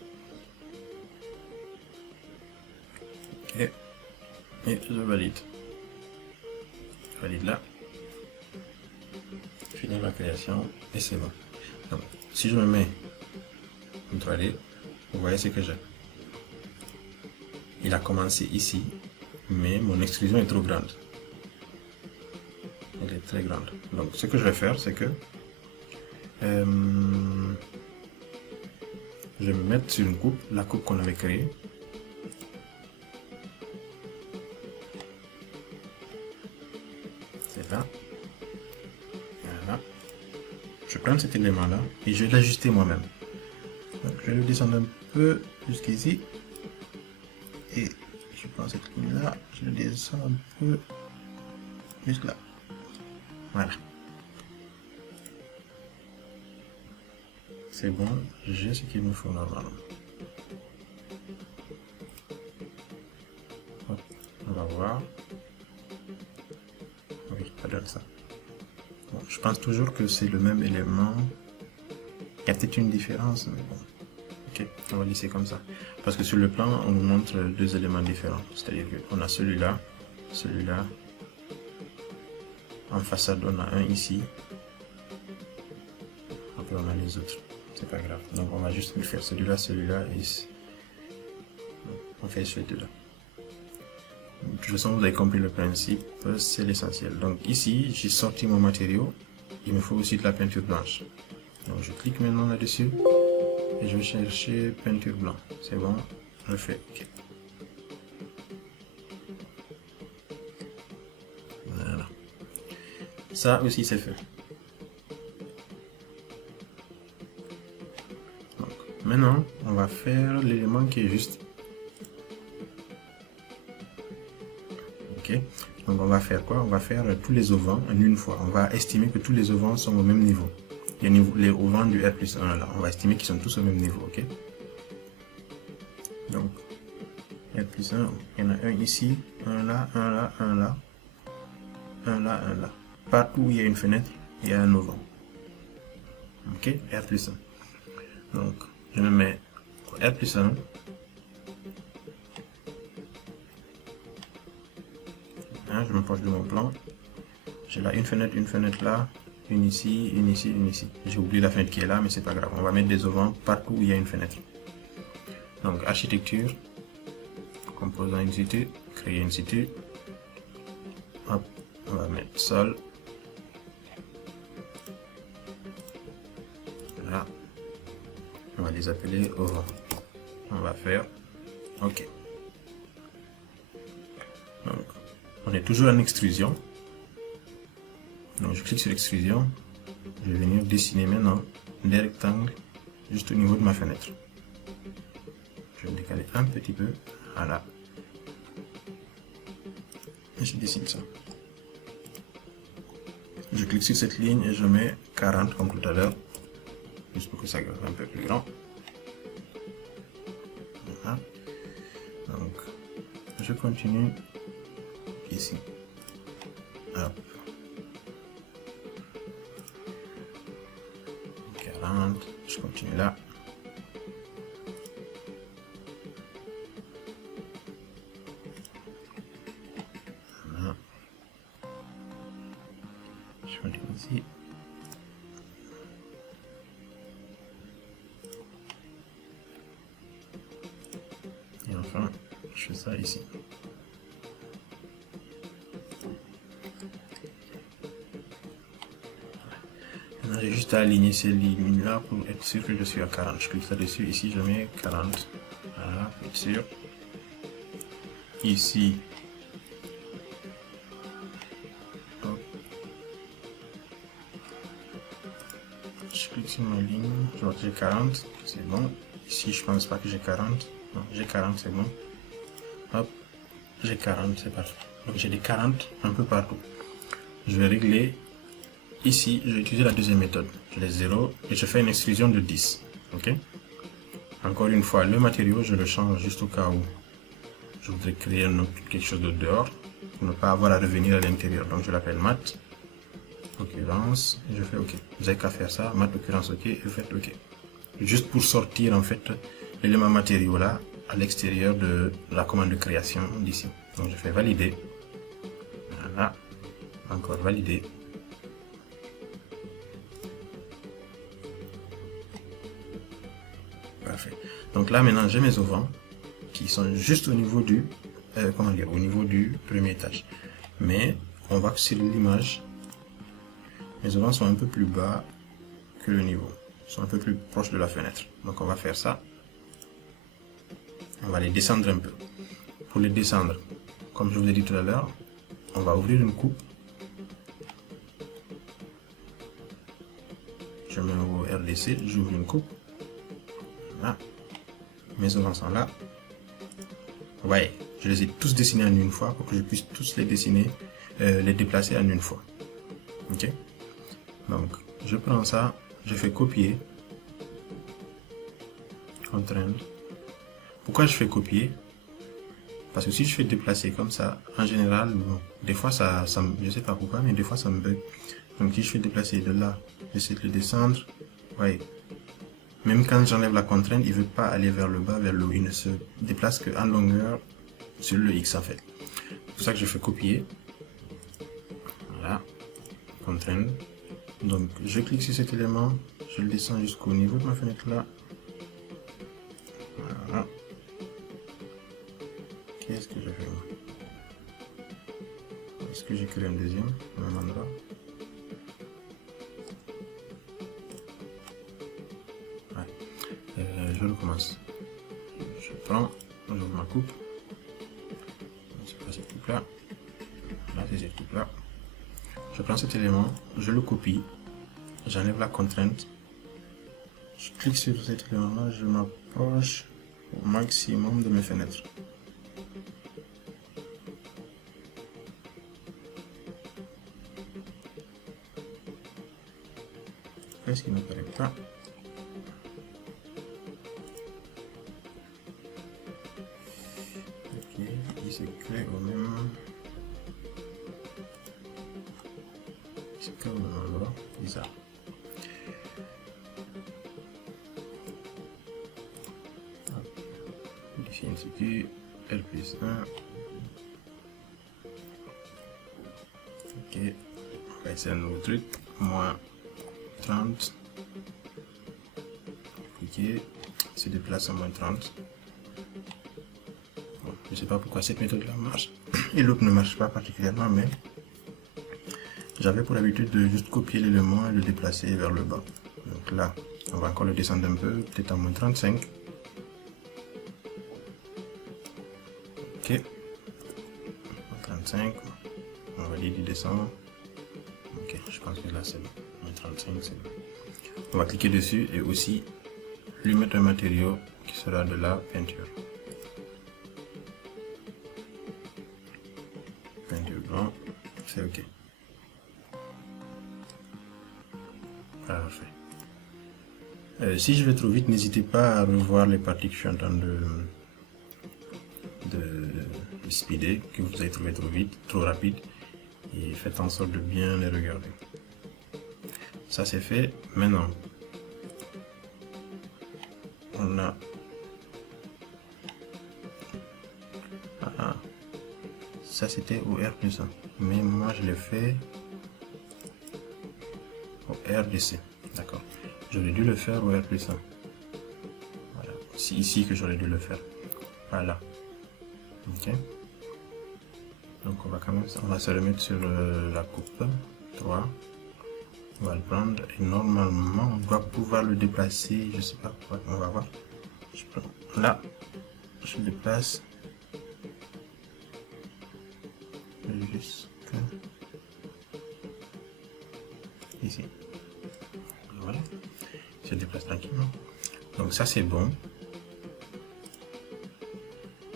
OK. Et je valide. Je valide là. Finir la création et c'est bon. Donc, si je me mets CTRL, vous voyez ce que j'ai. Il a commencé ici, mais mon extrusion est trop grande. Elle est très grande. Donc, ce que je vais faire, c'est que je vais me mettre sur une coupe, la coupe qu'on avait créée. C'est là. Voilà. Je prends cet élément-là et je vais l'ajuster moi-même. Donc, je vais le descendre un peu jusqu'ici. Et je prends cette ligne-là, je le descends un peu juste là. Voilà. C'est bon, j'ai ce qu'il me faut normalement. Hop, on va voir. Oui, ça donne ça. Bon, je pense toujours que c'est le même élément. Il y a peut-être une différence, mais bon. Ok, on va laisser comme ça. Parce que sur le plan, on nous montre deux éléments différents. C'est-à-dire qu'on a celui-là, celui-là. En façade, on a un ici. Après, on a les autres. C'est pas grave. Donc, on va juste faire celui-là, celui-là et ici. On fait ces deux-là. De toute façon, vous avez compris le principe. C'est l'essentiel. Donc, ici, j'ai sorti mon matériau. Il me faut aussi de la peinture blanche. Donc, je clique maintenant là-dessus. Et je vais chercher peinture blanche. C'est bon. Je fais OK. Voilà. Ça aussi, c'est fait. Donc, maintenant, on va faire l'élément qui est juste. OK. Donc, on va faire quoi? On va faire tous les auvents en une fois. On va estimer que tous les auvents sont au même niveau. Les auvents du R+1 là. On va estimer qu'ils sont tous au même niveau. OK. Donc, R+1, il y en a un ici, un là, un là, un là, un là, un là. Partout où il y a une fenêtre, il y a un auvent. OK, R+1. Donc, je me mets R+1. Hein, je m'approche de mon plan. J'ai là une fenêtre là, une ici, une ici, une ici. J'ai oublié la fenêtre qui est là, mais c'est pas grave. On va mettre des auvents partout où il y a une fenêtre. Donc architecture, composant in situ, créer in situ. Hop, on va mettre sol. Là, on va les appeler auvents. On va faire OK. Donc, on est toujours en extrusion. Donc je clique sur l'extrusion. Je vais venir dessiner maintenant des rectangles juste au niveau de ma fenêtre. Je vais décaler un petit peu. Voilà. Et je dessine ça. Je clique sur cette ligne et je mets 40 comme tout à l'heure. Juste pour que ça soit un peu plus grand. Voilà. Donc, je continue ici. Hop. 40. Je continue là. Voilà. Je continue ici. Et enfin, je fais ça ici. Maintenant, j'ai juste à aligner ces lignes-là pour être sûr que je suis à 40. Je clique là-dessus. Ici, je mets 40. Voilà, pour être sûr. Ici. Hop. Je clique sur ma ligne. Je vois que j'ai 40. C'est bon. Ici, je pense pas que j'ai 40. Non, j'ai 40, c'est bon. Hop. J'ai 40, c'est parfait. Donc, j'ai des 40 un peu partout. Je vais régler. Ici, je vais utiliser la deuxième méthode. Je laisse 0 et je fais une extrusion de 10. Ok. Encore une fois, le matériau, je le change juste au cas où je voudrais créer quelque chose de dehors pour ne pas avoir à revenir à l'intérieur. Donc, je l'appelle mat, occurrence, et je fais OK. Vous n'avez qu'à faire ça, mat, occurrence, OK, et vous faites OK. Juste pour sortir en fait l'élément matériau là à l'extérieur de la commande de création d'ici. Donc, je fais valider. Voilà. Encore valider. Parfait. Donc là maintenant j'ai mes auvents qui sont juste au niveau du au niveau du premier étage. Mais on voit que sur l'image, mes auvents sont un peu plus bas que le niveau. Ils sont un peu plus proches de la fenêtre. Donc on va faire ça. On va les descendre un peu. Pour les descendre, comme je vous l'ai dit tout à l'heure, on va ouvrir une coupe. Je mets au RDC, j'ouvre une coupe. Voilà. Mes auvents sont là. Ouais, je les ai tous dessinés en une fois pour que je puisse tous les dessiner, les déplacer en une fois. Ok. Donc, je prends ça, je fais copier, contraindre. Pourquoi je fais copier? Parce que si je fais déplacer comme ça, en général, bon, des fois je sais pas pourquoi, mais des fois ça me bug. Donc si je fais déplacer de là, j'essaie de le descendre, ouais. Même quand j'enlève la contrainte, il ne veut pas aller vers le bas, vers le haut. Il ne se déplace qu'en longueur sur le X en fait. C'est pour ça que je fais copier. Voilà. Contrainte. Donc je clique sur cet élément, je le descends jusqu'au niveau de ma fenêtre là. Voilà. Qu'est-ce que je fais? Est-ce que j'ai créé un deuxième au même endroit? Ouais. Je recommence. Je prends, j'ouvre ma coupe. C'est pas cette coupe là. Là c'est cette coupe là. Je prends cet élément, je le copie, j'enlève la contrainte. Je clique sur cet élément là, je m'approche au maximum de mes fenêtres. Qu'est-ce qui ne paraît pas? Ok, il se crée au même. Il se crée au même endroit. Bizarre. Modifier un CPU, L plus 1. c'est un nouveau truc, moins 30, cliquez, se déplace à moins 30. Bon, je ne sais pas pourquoi cette méthode là marche et l'autre ne marche pas particulièrement, mais j'avais pour habitude de juste copier l'élément et le déplacer vers le bas. Donc là, on va encore le descendre un peu, peut-être à moins 35. Ok, 35, on valide, il descend. Ok, je pense que là c'est bon, moins 35 c'est bon. On va cliquer dessus et aussi lui mettre un matériau qui sera de la peinture. Peinture blanc, c'est ok. Parfait. Si je vais trop vite, n'hésitez pas à revoir les parties que je suis en train de speeder, que vous avez trouvé trop vite, trop rapide, et faites en sorte de bien les regarder. Ça c'est fait. Maintenant, on a ça c'était au R+1, mais moi je l'ai fait au RDC. D'accord, j'aurais dû le faire au R+1. Voilà, c'est ici que j'aurais dû le faire, pas là. Ok, donc on va quand même, on va se remettre sur la coupe 3. On va le prendre et normalement on doit pouvoir le déplacer, je sais pas, on va voir. Je prends là, je le déplace jusqu'à ici. Voilà, je déplace tranquillement. Donc ça c'est bon.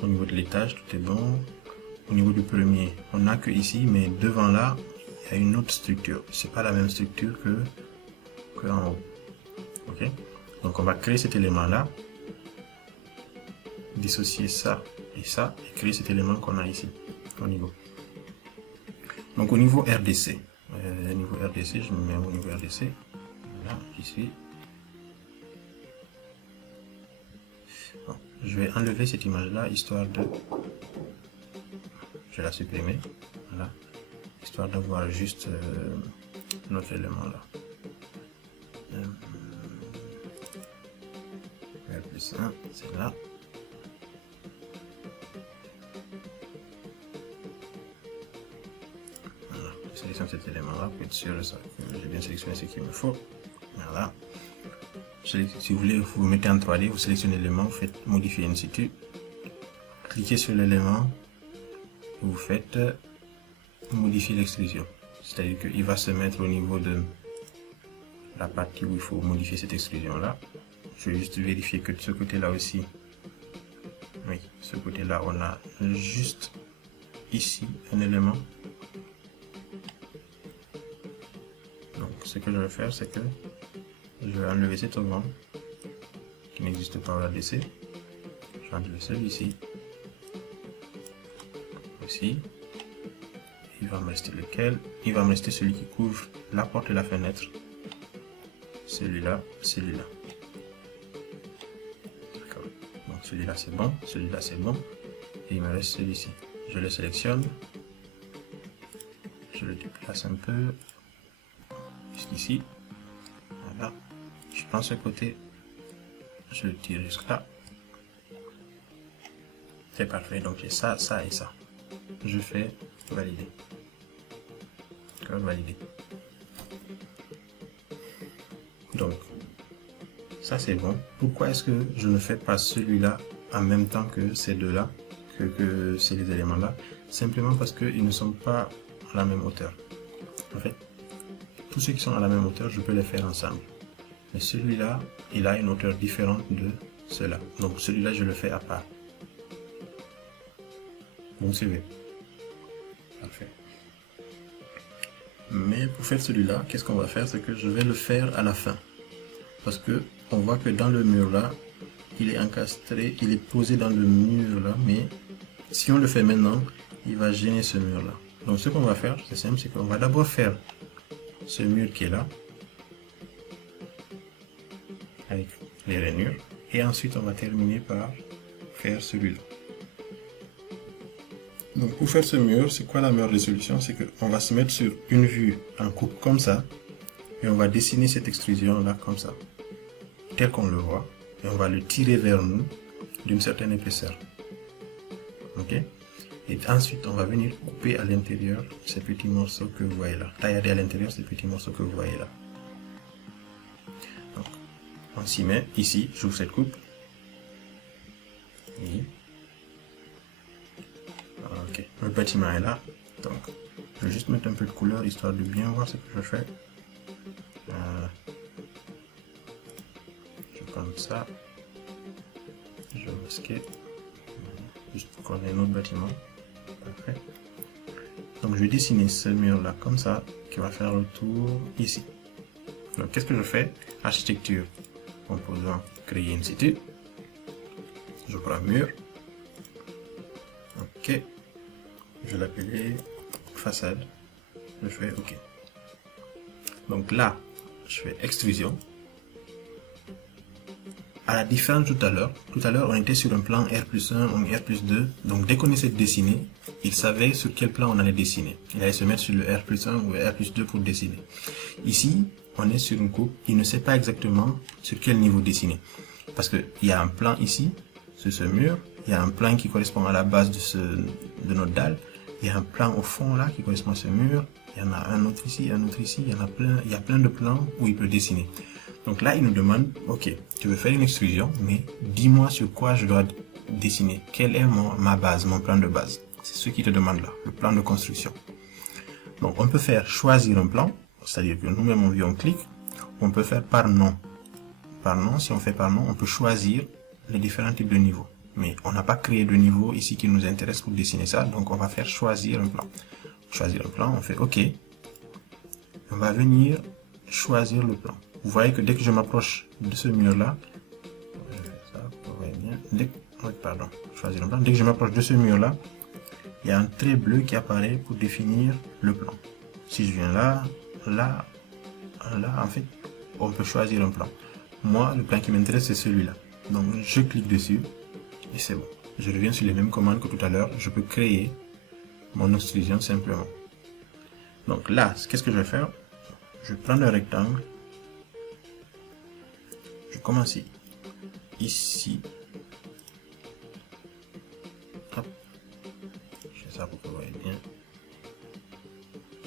Au niveau de l'étage, tout est bon. Au niveau du premier, on n'a que ici, mais devant là, il y a une autre structure. C'est pas la même structure que en haut. Ok. Donc on va créer cet élément là, dissocier ça, et créer cet élément qu'on a ici au niveau. Donc au niveau RDC, je me mets au niveau RDC. Voilà, ici. Bon, je vais enlever cette image là, histoire de, je vais la supprimer. Voilà, histoire d'avoir juste notre élément là. R+1, c'est là. Voilà, je sélectionne cet élément là pour être sûr de ça. J'ai bien sélectionné ce qu'il me faut. Voilà. Si vous voulez, vous mettez en 3D, vous sélectionnez l'élément, vous faites modifier in situ. Cliquez sur l'élément, vous faites modifier l'extrusion. C'est-à-dire qu'il va se mettre au niveau de la partie où il faut modifier cette extrusion là. Je vais juste vérifier que de ce côté là aussi, oui, ce côté là on a juste ici un élément. Donc ce que je vais faire, c'est que je vais enlever cet augment qui n'existe pas au RDC. Je vais enlever celui-ci aussi. Il va me rester lequel? Il va me rester celui qui couvre la porte et la fenêtre. Celui-là, celui-là. D'accord. Donc celui-là c'est bon, celui-là c'est bon. Et il me reste celui-ci. Je le sélectionne. Je le déplace un peu. Jusqu'ici. Voilà. Je prends ce côté. Je le tire jusque-là. C'est parfait. Donc j'ai ça, ça et ça. Je fais valider. Valider. Donc, ça c'est bon. Pourquoi est-ce que je ne fais pas celui-là en même temps que ces deux-là, que ces éléments-là? Simplement parce qu'ils ne sont pas à la même hauteur. En fait, tous ceux qui sont à la même hauteur, je peux les faire ensemble. Mais celui-là, il a une hauteur différente de cela. Donc celui-là, je le fais à part. Vous me suivez? Parfait. Mais pour faire celui-là, qu'est-ce qu'on va faire? C'est que je vais le faire à la fin. Parce que on voit que dans le mur là, il est encastré, il est posé dans le mur là, mais si on le fait maintenant, il va gêner ce mur là. Donc ce qu'on va faire, c'est simple, c'est qu'on va d'abord faire ce mur qui est là, avec les rainures, et ensuite on va terminer par faire celui-là. Donc pour faire ce mur, c'est quoi la meilleure résolution? C'est qu'on va se mettre sur une vue en coupe comme ça, et on va dessiner cette extrusion là comme ça, tel qu'on le voit, et on va le tirer vers nous d'une certaine épaisseur. Ok? Et ensuite, on va venir couper à l'intérieur ces petits morceaux que vous voyez là, tailler à l'intérieur ces petits morceaux que vous voyez là. Donc, on s'y met ici, j'ouvre cette coupe. Oui. Ok, le bâtiment est là, donc je vais juste mettre un peu de couleur histoire de bien voir ce que je fais. Je prends ça, je vais masquer, juste pour qu'on ait un autre bâtiment. Parfait. Donc je vais dessiner ce mur là comme ça, qui va faire le tour ici. Donc qu'est-ce que je fais? Architecture, composant, créer in situ. Je prends mur. Ok. Je vais l'appeler façade. Je fais OK. Donc là, je fais extrusion. À la différence tout à l'heure, on était sur un plan R+1 ou R+2. Donc dès qu'on essaie de dessiner, il savait sur quel plan on allait dessiner. Il allait se mettre sur le R+1 ou R+2 pour dessiner. Ici, on est sur une coupe. Il ne sait pas exactement sur quel niveau dessiner. Parce qu'il y a un plan ici, sur ce mur. Il y a un plan qui correspond à la base de notre dalle. Il y a un plan au fond là qui correspond à ce mur. Il y en a un autre ici, un autre ici. Il y a plein de plans où il peut dessiner. Donc là, il nous demande, ok, tu veux faire une extrusion, mais dis-moi sur quoi je dois dessiner. Quelle est ma base, mon plan de base? C'est ce qu'il te demande là, le plan de construction. Donc on peut faire choisir un plan, c'est-à-dire que nous-mêmes on vient, on clique. On peut faire par nom. Par nom, si on fait par nom, on peut choisir les différents types de niveaux. Mais on n'a pas créé de niveau ici qui nous intéresse pour dessiner ça, donc on va faire choisir un plan. Choisir un plan, on fait OK. On va venir choisir le plan. Vous voyez que dès que je m'approche de ce mur-là, choisir un plan. Dès que je m'approche de ce mur-là, il y a un trait bleu qui apparaît pour définir le plan. Si je viens là, en fait, on peut choisir un plan. Moi, le plan qui m'intéresse, c'est celui-là. Donc, je clique dessus et c'est bon. Je reviens sur les mêmes commandes que tout à l'heure. Je peux créer mon extrusion simplement. Donc là, qu'est-ce que je vais faire? Je prends le rectangle. Je commence ici. Hop. Je fais ça pour que vous voyez bien.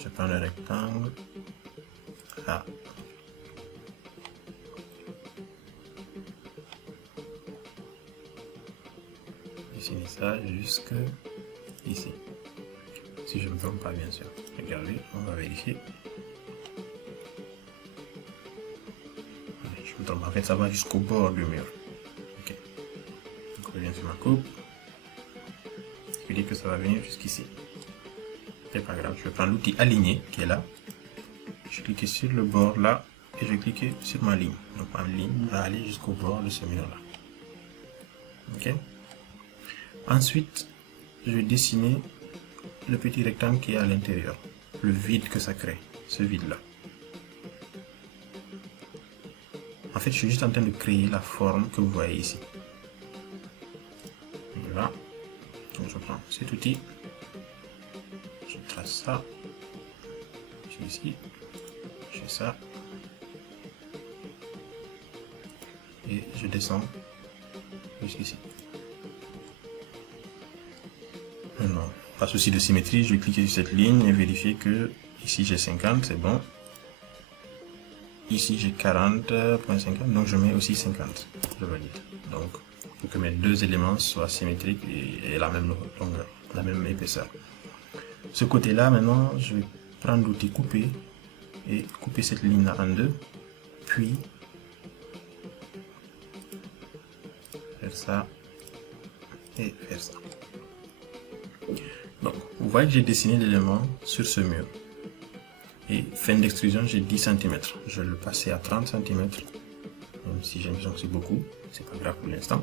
Je prends le rectangle. Là. Dessiner ça jusque ici. Si je ne me trompe pas, bien sûr. Regardez, on va vérifier. Je me trompe, en fait, ça va jusqu'au bord du mur. Ok. Donc, je reviens sur ma coupe. Je dis que ça va venir jusqu'ici. C'est pas grave, je vais prendre l'outil aligner qui est là. Je vais cliquer sur le bord là et je vais cliquer sur ma ligne. Donc, ma ligne va aller jusqu'au bord de ce mur là. Ok. Ensuite, je vais dessiner le petit rectangle qui est à l'intérieur, le vide que ça crée, ce vide là. En fait, je suis juste en train de créer la forme que vous voyez ici. Voilà. Donc, je prends cet outil, je trace ça, je suis ici, je fais ça, et je descends jusqu'ici. Maintenant, pas souci de symétrie, je vais cliquer sur cette ligne et vérifier que ici j'ai 50, c'est bon. Ici j'ai 40.50, donc je mets aussi 50. Je valide. Donc, pour que mes deux éléments soient symétriques et la même longueur, la même épaisseur. Ce côté-là, maintenant, je vais prendre l'outil couper et couper cette ligne-là en deux, puis faire ça et faire ça. Donc, vous voyez que j'ai dessiné l'élément sur ce mur. Et fin d'extrusion, j'ai 10 cm. Je vais le passer à 30 cm. Même si j'ai l'impression que c'est beaucoup, c'est pas grave pour l'instant.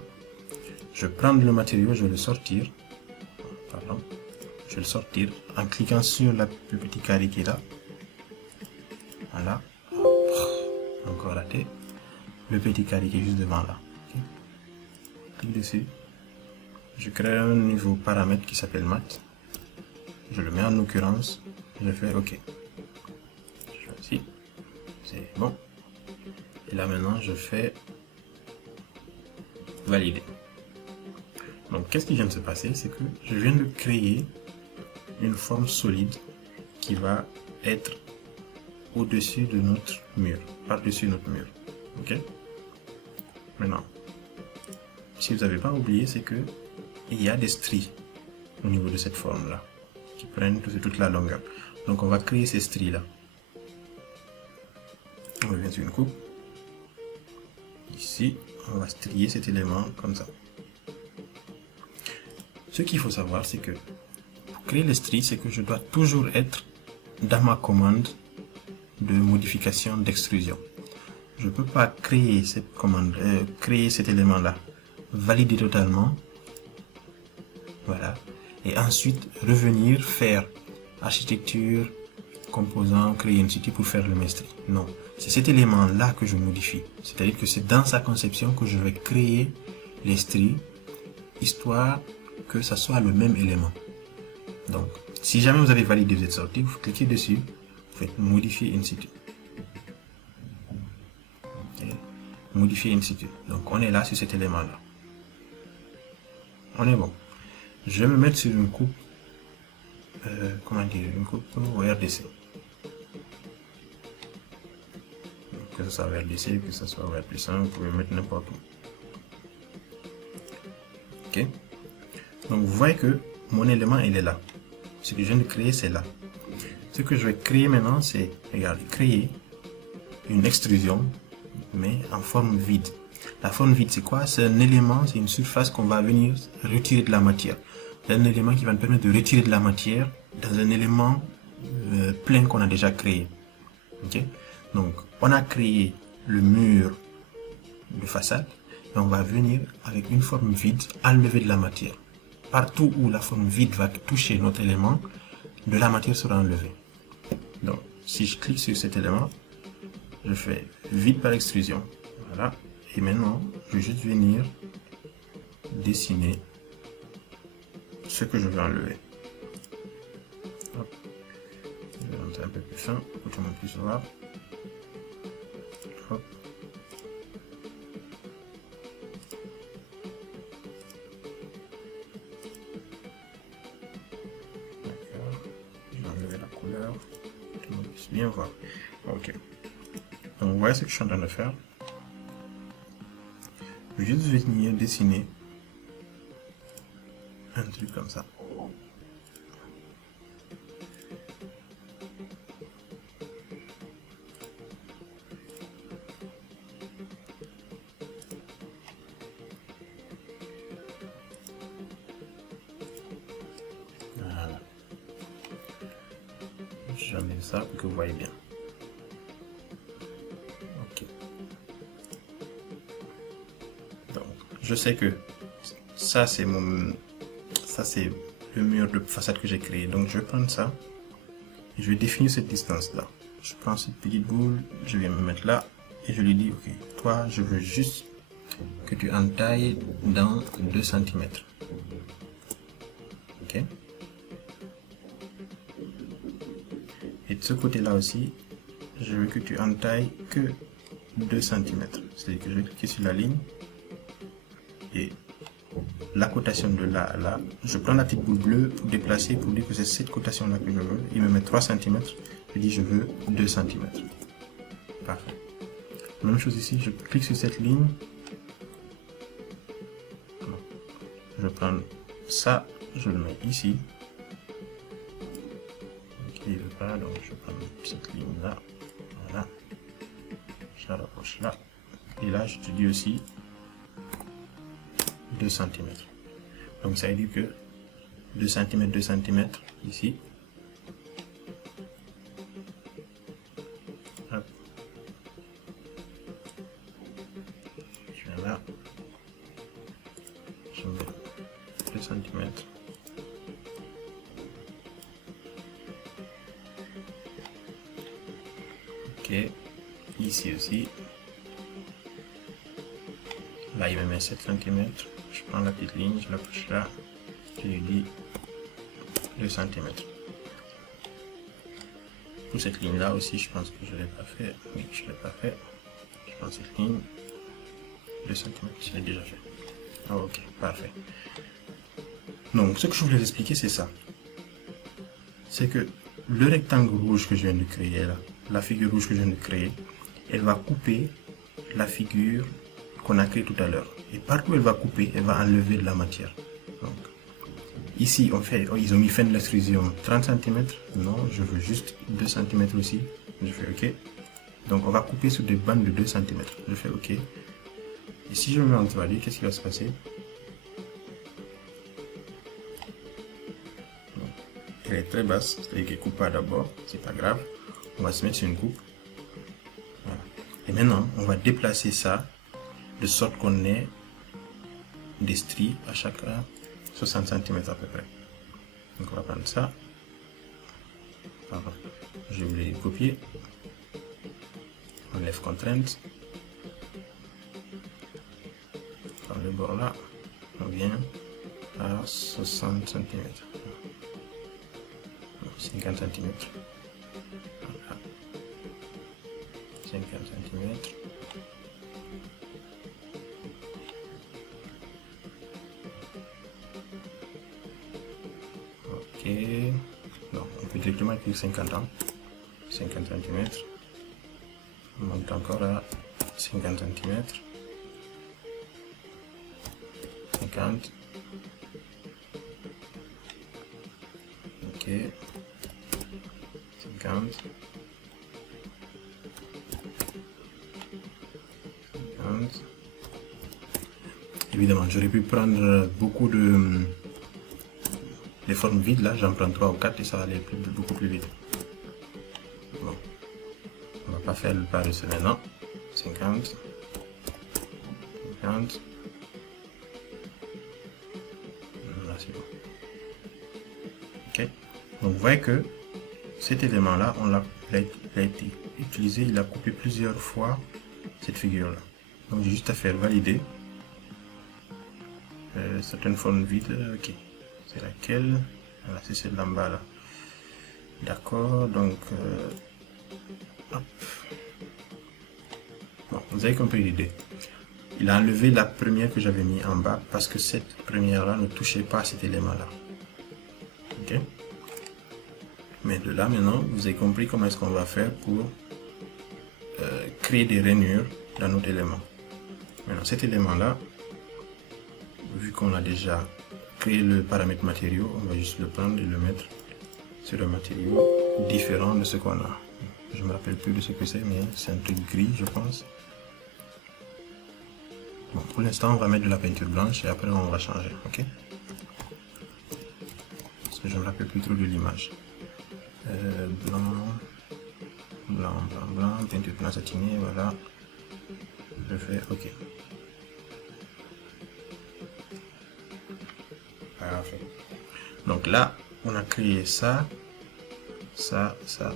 Je vais prendre le matériau, je vais le sortir. Pardon. Je vais le sortir en cliquant sur le petit carré qui est là. Voilà. Encore raté. Le petit carré qui est juste devant là. Okay. Clique dessus. Je crée un nouveau paramètre qui s'appelle mat. je le mets en occurrence, je fais OK. Je choisis, c'est bon. Et là maintenant, je fais valider. Donc, qu'est-ce qui vient de se passer? C'est que je viens de créer une forme solide qui va être au-dessus de notre mur, par-dessus notre mur. OK? Maintenant, si vous n'avez pas oublié, c'est que il y a des stries au niveau de cette forme-là qui prennent toute la longueur. Donc, on va créer ces stries-là. On revient sur une coupe. Ici, on va strier cet élément comme ça. Ce qu'il faut savoir, c'est que pour créer les stries, c'est que je dois toujours être dans ma commande de modification d'extrusion. Je ne peux pas créer cette commande, créer cet élément-là, valider totalement, voilà, et ensuite revenir faire architecture, composant, créer une city pour faire le mes stries. Non, c'est cet élément-là que je modifie. C'est-à-dire que c'est dans sa conception que je vais créer les stries, histoire que ça soit le même élément. Donc, si jamais vous avez validé, vous êtes sorti, vous cliquez dessus, vous faites modifier in situ. Okay. Modifier in situ. Donc, on est là sur cet élément-là. On est bon. Je vais me mettre sur une coupe, comment dire, une coupe au RDC. Que ce soit RDC, que ce soit R+1, vous pouvez mettre n'importe où. Ok. Donc, vous voyez que mon élément, il est là. Ce que je viens de créer, c'est là. Ce que je vais créer maintenant, c'est, regardez, créer une extrusion, mais en forme vide. La forme vide, c'est quoi? C'est un élément, c'est une surface qu'on va venir retirer de la matière. C'est un élément qui va nous permettre de retirer de la matière dans un élément plein qu'on a déjà créé. Ok? Donc, on a créé le mur de façade et on va venir avec une forme vide enlever de la matière. Partout où la forme vide va toucher notre élément, de la matière sera enlevée. Donc, si je clique sur cet élément, je fais vide par extrusion. Voilà. Et maintenant, je vais juste venir dessiner ce que je veux enlever. Hop. Je vais rentrer un peu plus fin pour que tout le monde puisse voir. Hop. Bien voir. Ok. Donc vous voyez ce que je suis en train de faire. Je vais juste venir dessiner un truc comme ça. Voilà. J'enlève ça pour que vous voyez bien. Ok. Donc, je sais que ça c'est le mur de façade que j'ai créé. Donc je vais prendre ça et je vais définir cette distance là. Je prends cette petite boule, je vais me mettre là et je lui dis ok, toi je veux juste que tu entailles dans 2 cm. Ok. Et de ce côté-là aussi, je veux que tu entailles que 2 cm. C'est-à-dire que je vais cliquer sur la ligne et la cotation de là à là. Je prends la petite boule bleue pour déplacer, pour dire que c'est cette cotation-là que je veux. Il me met 3 cm. Je dis je veux 2 cm. Parfait. Même chose ici, je clique sur cette ligne. Je prends ça, je le mets ici. Il ne veut pas, donc je prends cette ligne là, voilà, je la rapproche là, et là je te dis aussi 2 cm. Donc ça veut dire que 2 cm, 2 cm ici. Hop. Je viens là, je mets 2 cm. Ok, ici aussi. Là, il me met 7 cm. Je prends la petite ligne, je la push là. Je lui dis 2 cm. pour cette ligne là aussi, je pense que je ne l'ai pas fait. Oui, je ne l'ai pas fait. Je pense que cette ligne, 2 cm, je l'ai déjà fait. Ah, ok, parfait. Donc, ce que je voulais expliquer, c'est ça. C'est que le rectangle rouge que je viens de créer là, la figure rouge que je viens de créer, elle va couper la figure qu'on a créée tout à l'heure. Et partout où elle va couper, elle va enlever de la matière. Donc, ici, ils ont mis fin de l'extrusion 30 cm. Non, je veux juste 2 cm aussi. Je fais OK. Donc, on va couper sur des bandes de 2 cm. Je fais OK. Et si je me mets en 3D, qu'est-ce qui va se passer? Elle est très basse, c'est-à-dire qu'elle ne coupe pas d'abord. C'est pas grave. On va se mettre sur une coupe. Voilà. Et maintenant, on va déplacer ça de sorte qu'on ait des stries à chaque 60 cm à peu près. Donc on va prendre ça. Pardon. Je vais les copier. On enlève contrainte. Dans le bord là, on vient à 60 cm. 50 cm. Voilà. 50 cm. Ok. Donc, on peut directement écrire 50 ans. 50 cm. On monte encore à 50 cm. 50. Ok. 50. 50. Évidemment, j'aurais pu prendre beaucoup de les formes vides là, j'en prends 3 ou 4 et ça va aller beaucoup plus vite. Bon, on va pas faire le paresseux maintenant. 50. 50. Là, c'est bon. Ok. Donc, vous voyez que cet élément là, il a été utilisé, il a coupé plusieurs fois cette figure là. Donc, j'ai juste à faire valider. Certaines formes vides, ok. C'est laquelle? Voilà, c'est celle d'en bas là. D'accord, donc hop. Bon, vous avez compris l'idée. Il a enlevé la première que j'avais mis en bas parce que cette première là ne touchait pas à cet élément là. Ok. Mais de là maintenant, vous avez compris comment est-ce qu'on va faire pour créer des rainures dans notre élément. Maintenant, cet élément là, vu qu'on a déjà créé le paramètre matériau, on va juste le prendre et le mettre sur un matériau différent de ce qu'on a. Je ne me rappelle plus de ce que c'est, mais c'est un truc gris, je pense. Bon, pour l'instant, on va mettre de la peinture blanche et après on va changer, ok? Parce que je ne me rappelle plus trop de l'image. Blanc, blanc, blanc, blanc, peinture blanc satinée, voilà. Je fais ok. Parfait. Donc là, on a créé ça, ça, ça.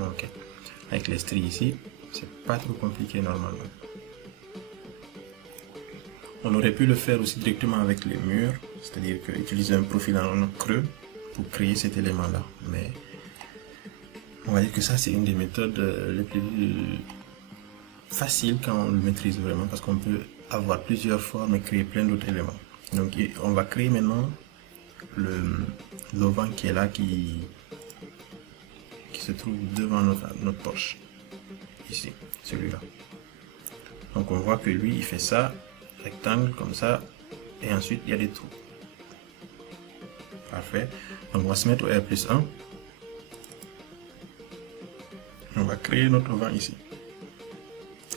Ok. Avec les stries ici, c'est pas trop compliqué normalement. On aurait pu le faire aussi directement avec les murs, c'est-à-dire utiliser un profil en creux pour créer cet élément-là. Mais on va dire que ça, c'est une des méthodes les plus faciles quand on le maîtrise vraiment, parce qu'on peut avoir plusieurs formes et créer plein d'autres éléments. Donc on va créer maintenant l'auvent qui est là, qui se trouve devant notre poche. Ici, celui-là. Donc on voit que lui, il fait ça, rectangle comme ça, et ensuite il y a des trous. Parfait. Donc on va se mettre au R+1. On va créer notre auvent ici.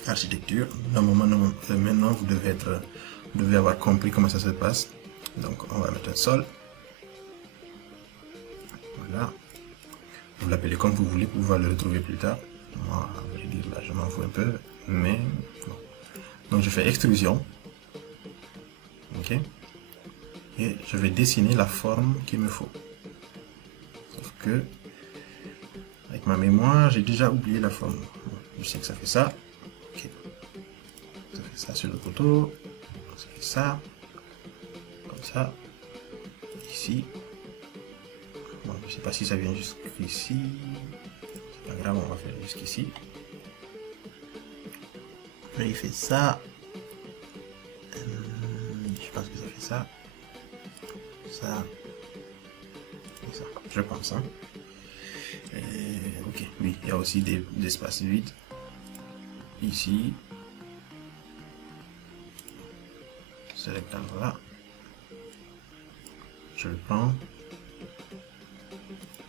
Architecture. Normalement, maintenant vous devez avoir compris comment ça se passe. Donc on va mettre un sol. Voilà. Vous l'appelez comme vous voulez pour pouvoir le retrouver plus tard. Moi, je dis là, je m'en fous un peu, mais bon. Donc je fais extrusion. Ok. Et je vais dessiner la forme qu'il me faut. Sauf que avec ma mémoire, j'ai déjà oublié la forme. Je sais que ça fait ça. Ok. Ça fait ça sur le poteau. Ça fait ça. Comme ça. Ici. Je sais pas si ça vient jusqu'ici. C'est pas grave, on va faire jusqu'ici. Là, il fait ça. Je pense que ça fait ça. Ça. Et ça. Je pense, hein. Ok, oui, il y a aussi des espaces vides. Ici. Ce rectangle-là. Je le prends.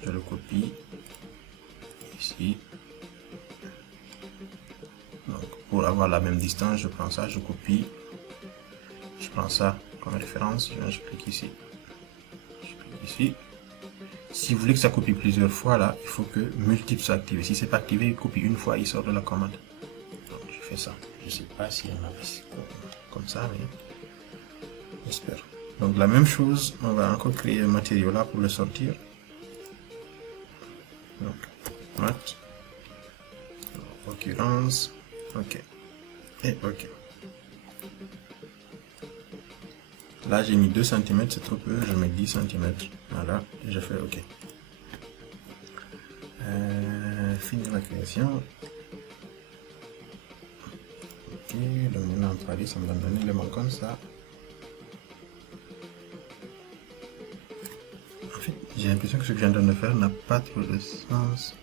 Je le copie. Ici. Donc, pour avoir la même distance, je prends ça, je copie. Je prends ça comme référence. Je clique ici. Je clique ici. Si vous voulez que ça copie plusieurs fois, là, il faut que multiple soit activé. Si c'est pas activé, il copie une fois, il sort de la commande. Donc, je fais ça. Je sais pas s'il y en a comme ça, mais j'espère. Donc, la même chose, on va encore créer un matériau là pour le sortir. Donc, mat. Occurrence. OK. Et OK. Là, j'ai mis 2 cm, c'est trop peu, je mets 10 cm. Voilà, et je fais OK. Finir la création. Ok, donc maintenant en 3D, ça me donne un élément comme ça. En fait, j'ai l'impression que ce que je viens de faire n'a pas trop de sens.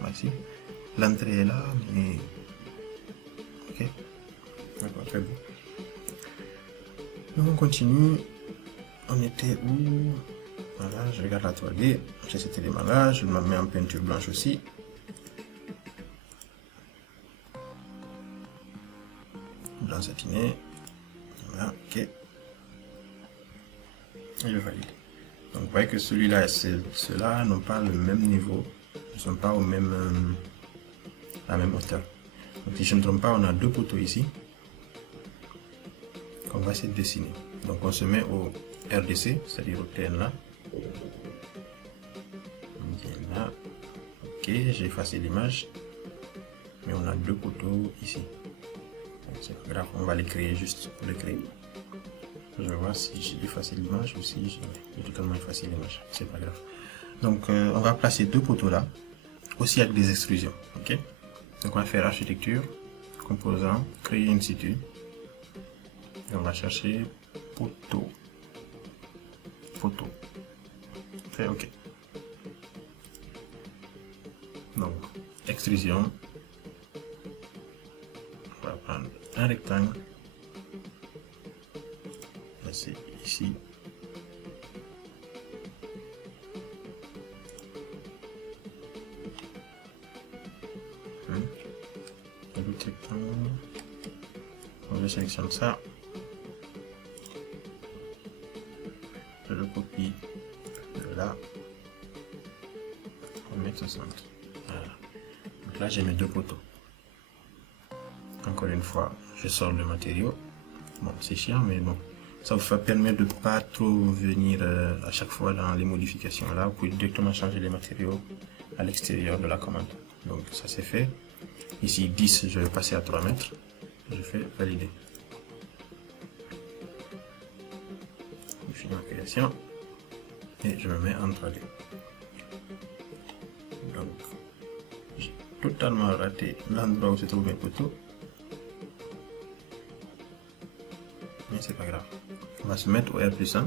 Voici. L'entrée est là, mais... Ok. D'accord, très bien. Donc on continue. On était où? Voilà, je regarde la 3D. J'ai cet élément-là. Je le mets en peinture blanche aussi. Blanc satiné. Voilà, ok. Et je valide. Donc vous voyez que celui-là et ceux-là n'ont pas le même niveau. Ils ne sont pas au même, à la même hauteur. Donc si je ne me trompe pas, on a 2 poteaux ici qu'on va essayer de dessiner. Donc on se met au RDC, c'est-à-dire au TN là. Là. Ok, j'ai effacé l'image. Mais on a 2 poteaux ici. C'est pas grave, on va les créer juste pour les créer. Je vais voir si j'ai effacé l'image ou si j'ai totalement effacé l'image. C'est pas grave. Donc on va placer 2 poteaux là, aussi avec des extrusions. Ok. Donc on va faire architecture, composant, créer in situ. Et on va chercher poteau. Poteau. Fait OK. Donc extrusion. On va prendre un rectangle. C'est ici. L'autre rectangle. Je sélectionne ça. Je le copie de là. On met 60. Voilà. Donc là j'ai mes 2 poteaux. Encore une fois, je sors le matériau. Bon, c'est chiant, mais bon. Ça vous permet de ne pas trop venir à chaque fois dans les modifications. Là, vous pouvez directement changer les matériaux à l'extérieur de la commande. Donc ça c'est fait. Ici 10, je vais passer à 3 mètres. Je fais valider. Je finis ma création. Et je me mets en 3D. Donc, j'ai totalement raté l'endroit où se trouvent mes poteaux. Mais c'est pas grave. On va se mettre au R+1.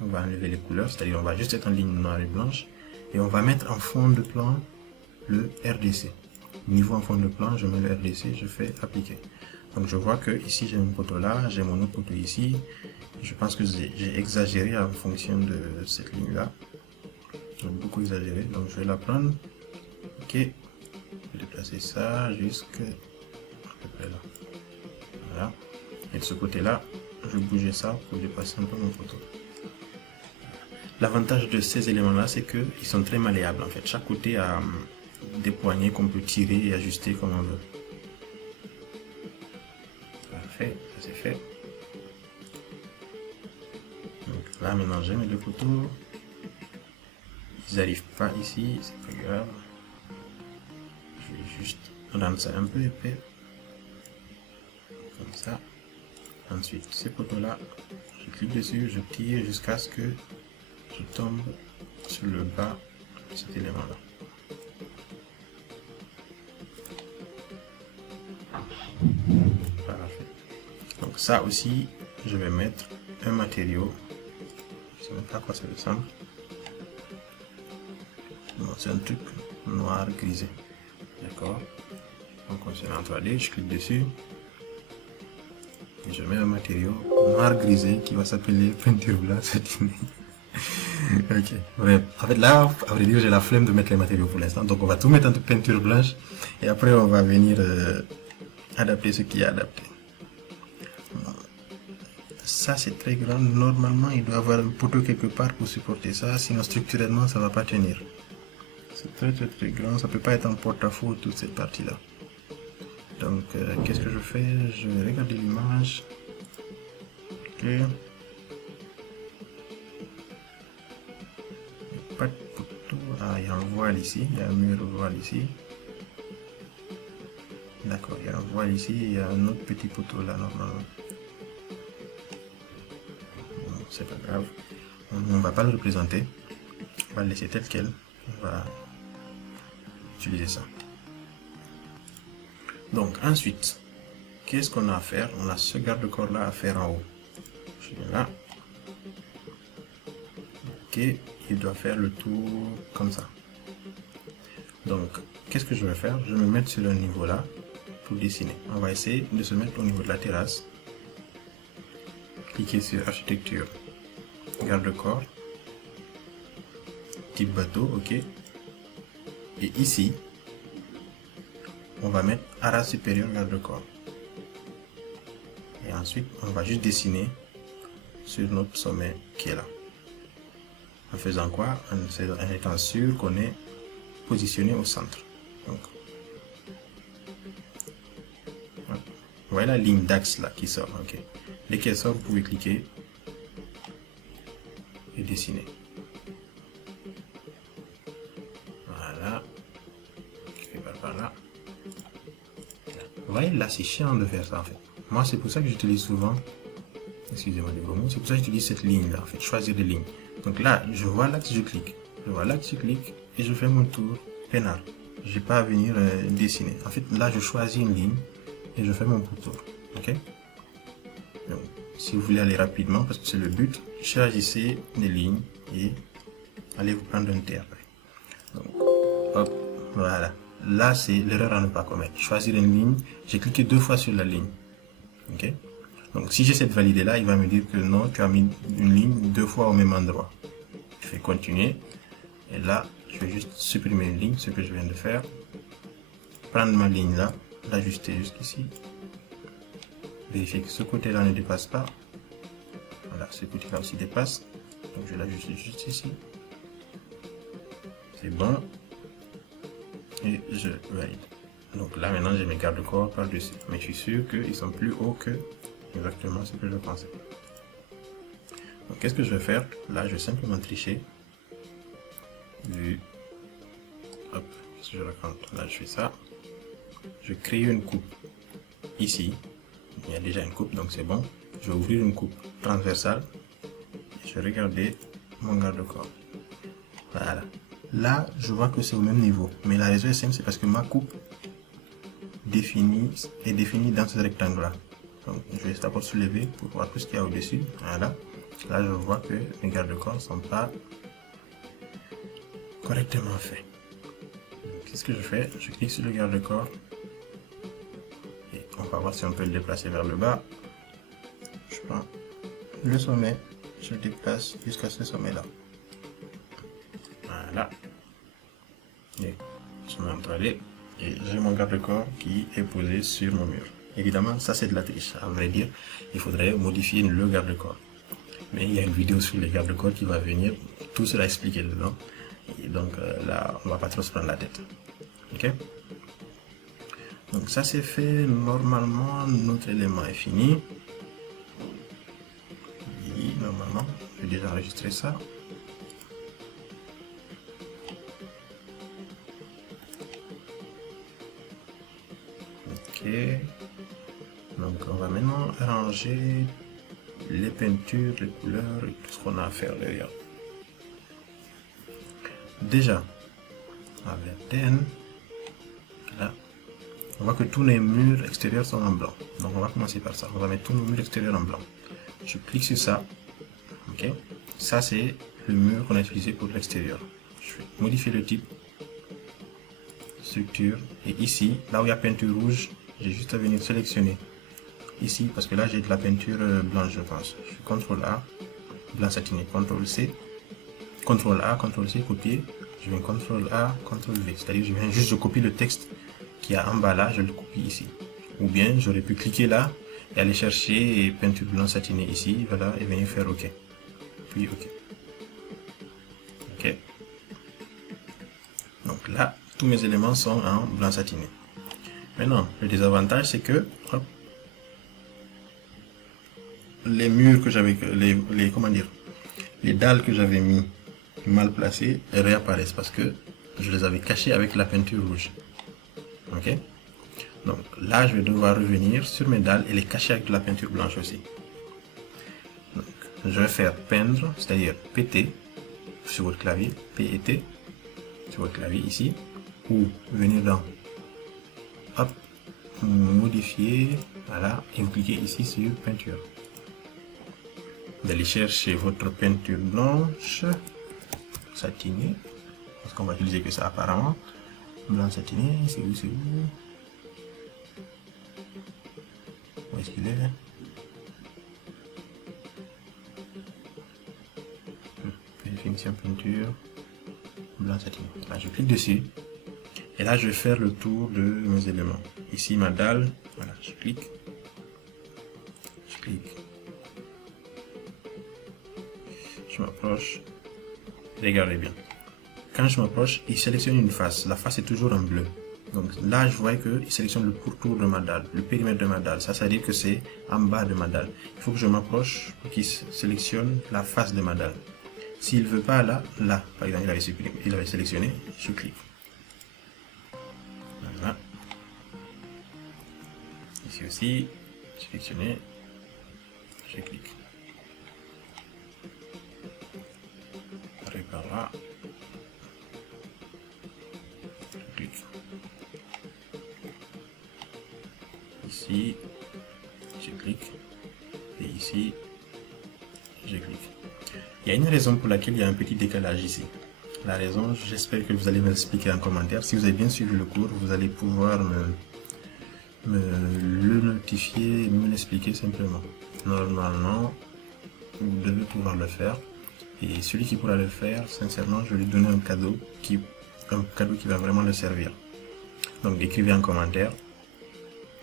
On va enlever les couleurs, c'est-à-dire on va juste être en ligne noire et blanche. Et on va mettre en fond de plan le RDC. Niveau en fond de plan, je mets le RDC, je fais appliquer. Donc je vois que ici j'ai mon poteau là, j'ai mon autre poteau ici. Je pense que j'ai exagéré en fonction de cette ligne là. J'ai beaucoup exagéré, donc je vais la prendre. Ok. Je vais déplacer ça jusqu'à peu près là. Voilà. Et de ce côté-là, je vais bouger ça pour dépasser un peu mon poteau. L'avantage de ces éléments-là, c'est qu'ils sont très malléables en fait. Chaque côté a des poignées qu'on peut tirer et ajuster comme on veut. Parfait, ça c'est fait. Donc là maintenant j'ai mes 2 poteaux. Ils n'arrivent pas ici, c'est pas grave. Je vais juste rendre ça un peu épais. Comme ça. Ensuite, ces poteaux-là, je clique dessus, je tire jusqu'à ce que je tombe sur le bas de cet élément-là. Parfait. Donc ça aussi, je vais mettre un matériau. Je ne sais même pas à quoi ça ressemble. Non, c'est un truc noir grisé. D'accord. Donc on se met en 3D, je clique dessus. Et je mets un matériau noir grisé qui va s'appeler peinture blanche satinée. Ok. Bref. En fait, là, à vrai dire, j'ai la flemme de mettre les matériaux pour l'instant. Donc, on va tout mettre en peinture blanche. Et après, on va venir adapter ce qui est adapté. Ça, c'est très grand. Normalement, il doit y avoir un poteau quelque part pour supporter ça. Sinon, structurellement, ça va pas tenir. C'est très grand. Ça peut pas être en porte-à-faux, toute cette partie-là. Donc, qu'est-ce que je fais? Je vais regarder l'image. Ok. Pas de poteau. Ah, il y a un voile ici. Il y a un mur de voile ici. D'accord, il y a un voile ici. Il y a un autre petit poteau là, normalement. Bon, c'est pas grave. On va pas le représenter. On va le laisser tel quel. On va utiliser ça. Donc, ensuite, qu'est-ce qu'on a à faire? On a ce garde-corps là à faire en haut. Je viens là. Ok, il doit faire le tour comme ça. Donc, qu'est-ce que je vais faire? Je vais me mettre sur le niveau là pour dessiner. On va essayer de se mettre au niveau de la terrasse. Cliquez sur architecture, garde-corps, type bateau, ok. Et ici, on va mettre arras supérieur garde-corps. Et ensuite, on va juste dessiner sur notre sommet qui est là. En faisant quoi? En étant sûr qu'on est positionné au centre. Donc, voilà. Vous voyez la ligne d'axe là qui sort. Ok. Dès qu'elle sort, vous pouvez cliquer et dessiner. Voilà. Je vais par là. Vous voyez là, c'est chiant de faire ça en fait. Moi, c'est pour ça que j'utilise souvent. Excusez-moi du gros mot. C'est pour ça que j'utilise cette ligne là en fait. Choisir des lignes. Donc là, je vois l'axe, je clique. Je vois l'axe, je clique et je fais mon tour peinard. Je n'ai pas à venir dessiner. En fait, là, je choisis une ligne et je fais mon tour. Ok. Donc, si vous voulez aller rapidement, parce que c'est le but, choisissez des lignes et allez vous prendre un thé après. Donc, hop, voilà. Là, c'est l'erreur à ne pas commettre. Choisir une ligne, j'ai cliqué 2 fois sur la ligne. Ok. Donc, si j'essaie de valider là, il va me dire que non, tu as mis une ligne 2 fois au même endroit. Je fais continuer. Et là, je vais juste supprimer une ligne, ce que je viens de faire. Prendre ma ligne là, l'ajuster jusqu'ici. Vérifier que ce côté-là ne dépasse pas. Voilà, ce côté-là aussi dépasse. Donc, je l'ajuste juste ici. C'est bon. Et je valide. Donc là, maintenant, j'ai mes garde-corps par-dessus. Mais je suis sûr qu'ils sont plus hauts que exactement ce que je pensais. Donc, qu'est-ce que je vais faire? Là, je vais simplement tricher. Hop, si je raconte, là, je fais ça. Je crée une coupe ici. Il y a déjà une coupe, donc c'est bon. Je vais ouvrir une coupe transversale. Et je vais regarder mon garde-corps. Voilà. Là, je vois que c'est au même niveau. Mais la raison est simple, c'est parce que ma coupe est définie dans ce rectangle-là. Donc, je vais d'abord soulever pour voir tout ce qu'il y a au-dessus. Voilà. Là, je vois que mes garde-corps ne sont pas correctement faits. Qu'est-ce que je fais? Je clique sur le garde-corps. Et on va voir si on peut le déplacer vers le bas. Je prends le sommet. Je le déplace jusqu'à ce sommet-là. Voilà. Et je mets en 3D. Et j'ai mon garde-corps qui est posé sur mon mur. Évidemment, ça c'est de la triche. À vrai dire, il faudrait modifier le garde-corps. Mais il y a une vidéo sur les garde-corps qui va venir. Tout sera expliqué dedans. Et donc là, on va pas trop se prendre la tête. Ok? Donc ça c'est fait. Normalement, notre élément est fini. Oui, normalement, je vais déjà enregistrer ça. Ok. Donc on va maintenant arranger les peintures, les couleurs et tout ce qu'on a à faire derrière. Déjà, avec TN, là, on voit que tous les murs extérieurs sont en blanc. Donc on va commencer par ça. On va mettre tous nos murs extérieurs en blanc. Je clique sur ça. Ok. Ça c'est le mur qu'on a utilisé pour l'extérieur. Je vais modifier le type, structure, et ici, là où il y a peinture rouge, j'ai juste à venir sélectionner ici parce que là j'ai de la peinture blanche, je pense. Je fais CTRL A, blanc satiné, CTRL C, CTRL A, CTRL C, copier. Je viens CTRL A, CTRL V. C'est-à-dire je viens juste de copier le texte qui a en bas là, je le copie ici. Ou bien j'aurais pu cliquer là et aller chercher peinture blanc satiné ici, voilà, et venir faire OK. Puis OK. OK. Donc là, tous mes éléments sont en blanc satiné. Maintenant, le désavantage, c'est que hop, les murs que j'avais, comment dire, les dalles que j'avais mis mal placées réapparaissent parce que je les avais cachées avec la peinture rouge. Ok. Donc là, je vais devoir revenir sur mes dalles et les cacher avec de la peinture blanche aussi. Donc, je vais faire peindre, c'est-à-dire PT sur votre clavier, PET sur votre clavier ici, ou venir dans hop, modifier, voilà, et vous cliquez ici sur peinture. Vous allez chercher votre peinture blanche satinée, parce qu'on va utiliser que ça apparemment. Blanc satiné, c'est où, c'est où? Où est-ce qu'il est là? Définition peinture, blanc satiné. Là, je clique dessus. Et là, je vais faire le tour de mes éléments. Ici, ma dalle. Voilà, je clique. Je clique. Je m'approche. Regardez bien. Quand je m'approche, il sélectionne une face. La face est toujours en bleu. Donc là, je vois qu'il sélectionne le pourtour de ma dalle, le périmètre de ma dalle. Ça veut dire que c'est en bas de ma dalle. Il faut que je m'approche pour qu'il sélectionne la face de ma dalle. S'il ne veut pas là, par exemple, il avait sélectionné, je clique. Voilà. Ici aussi, sélectionner, je clique. Par là, je clique. Ici, je clique. Et ici, je clique. Il y a une raison pour laquelle il y a un petit décalage ici. La raison, j'espère que vous allez me l'expliquer en commentaire. Si vous avez bien suivi le cours, vous allez pouvoir me le notifier et me l'expliquer simplement. Normalement, vous devez pouvoir le faire. Et celui qui pourra le faire, sincèrement, je vais lui donner un cadeau qui va vraiment le servir. Donc, écrivez en commentaire,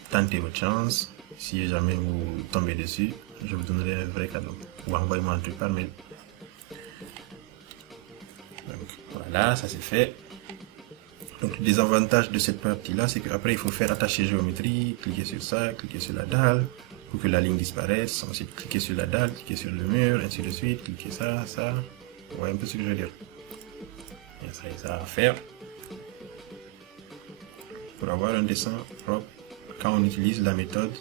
tentez votre chance. Si jamais vous tombez dessus, je vous donnerai un vrai cadeau. Ou envoyez-moi un truc par mail. Donc, voilà, ça c'est fait. Donc, le désavantage de cette partie-là, c'est qu'après, il faut faire attacher géométrie, cliquer sur ça, cliquer sur la dalle, pour que la ligne disparaisse. Ensuite, cliquer sur la dalle, cliquer sur le mur, ainsi de suite, cliquer ça, ça. Vous voyez un peu ce que je veux dire. Il y a ça à faire. Pour avoir un dessin propre, quand on utilise la méthode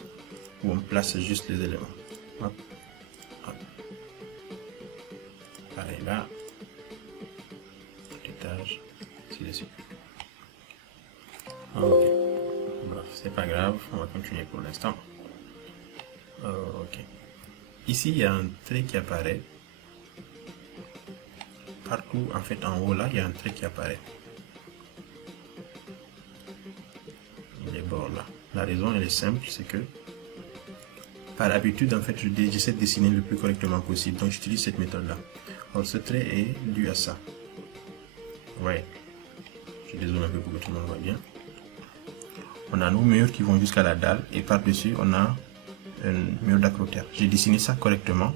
où on place juste les éléments. Hop, hop. Pareil là. Étage, ainsi de suite. Ok. Bref, c'est pas grave, on va continuer pour l'instant. Ok. Ici, il y a un trait qui apparaît. Partout, en fait, en haut là, il y a un trait qui apparaît. Les bords là. La raison, elle est simple, c'est que par habitude, en fait, j'essaie de dessiner le plus correctement possible. Donc, j'utilise cette méthode-là. Alors, ce trait est dû à ça. Ouais. Je dézoome un peu pour que tout le monde voit bien. On a nos murs qui vont jusqu'à la dalle et par-dessus, on a un mur d'acrotère. J'ai dessiné ça correctement.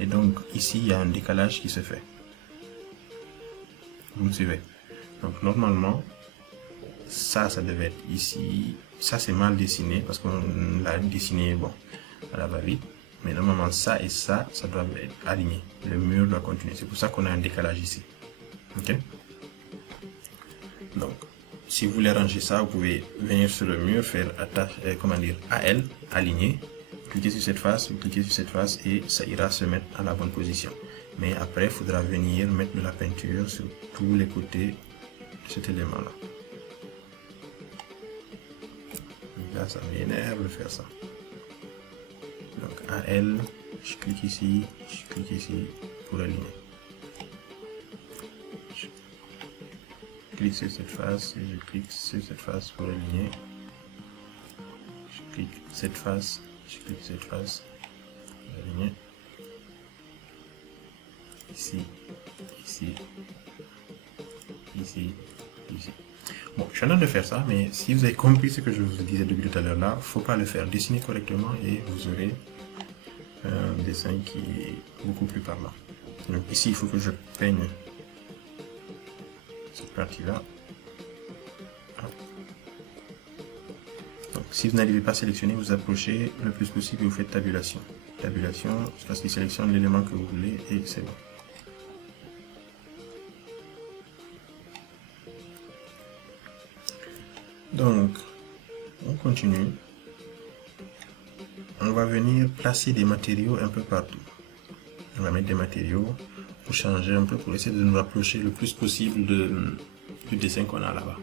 Et donc, ici, il y a un décalage qui se fait. Vous me suivez? Donc, normalement, ça devait être ici. Ça, c'est mal dessiné parce qu'on l'a dessiné, bon, à la va-vite. Mais normalement, ça et ça doit être aligné. Le mur doit continuer. C'est pour ça qu'on a un décalage ici. Ok? Donc, si vous voulez ranger ça, vous pouvez venir sur le mur, faire attache, comment dire, AL, aligner, cliquez sur cette face, vous cliquez sur cette face et ça ira se mettre à la bonne position. Mais après, il faudra venir mettre de la peinture sur tous les côtés de cet élément-là. Là, ça m'énerve de faire ça. Donc, à L, je clique ici pour aligner. Je clique sur cette face et je clique sur cette face pour aligner. Je clique cette face, je clique cette face pour aligner. Ici, ici, ici, ici. Bon, je suis en train de faire ça, mais si vous avez compris ce que je vous disais depuis tout à l'heure là, faut pas le faire. Dessinez correctement et vous aurez un dessin qui est beaucoup plus parlant. Donc ici, il faut que je peigne cette partie-là. Donc si vous n'arrivez pas à sélectionner, vous approchez le plus possible et vous faites tabulation. Tabulation, parce qu'il sélectionne l'élément que vous voulez et c'est bon. Donc, on continue. On va venir placer des matériaux un peu partout. On va mettre des matériaux pour changer un peu, pour essayer de nous rapprocher le plus possible du dessin qu'on a là-bas.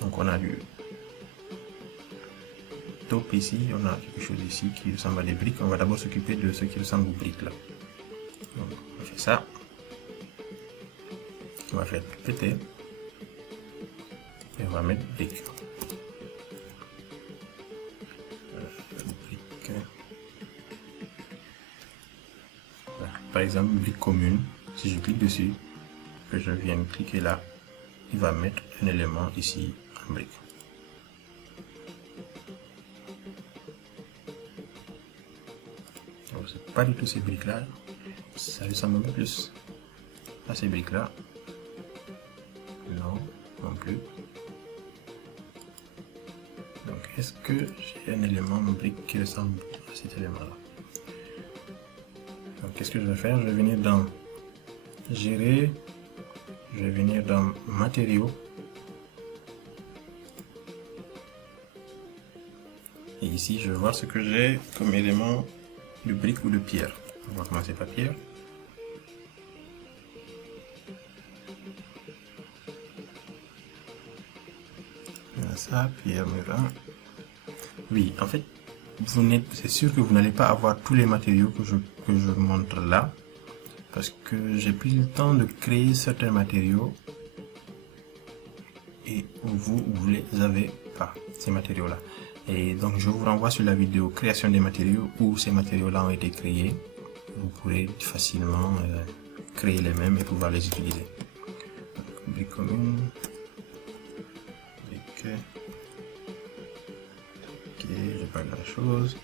Donc on a du top ici, on a quelque chose ici qui ressemble à des briques. On va d'abord s'occuper de ce qui ressemble aux briques là. Donc on fait ça. On va faire péter. Et on va mettre briques. Voilà. Par exemple, brique commune. Si je clique dessus, que je viens cliquer là, il va mettre un élément ici en brique. C'est pas du tout ces briques là, ça ressemble un peu plus à ces briques là. Non, non plus. Donc est-ce que j'ai un élément en brique qui ressemble à cet élément là? Donc qu'est-ce que je vais faire? Je vais venir dans gérer, je vais venir dans matériaux et ici je vais voir ce que j'ai comme élément de brique ou de pierre. On va commencer par pierre. Voilà ça, pierre Murin. Oui, en fait, c'est sûr que vous n'allez pas avoir tous les matériaux que je montre là, parce que j'ai pris le temps de créer certains matériaux et vous les avez pas, ces matériaux là. Et donc je vous renvoie sur la vidéo création des matériaux où ces matériaux là ont été créés. Vous pourrez facilement créer les mêmes et pouvoir les utiliser. Donc, brique commune, brique. Ok, j'ai pas grand chose.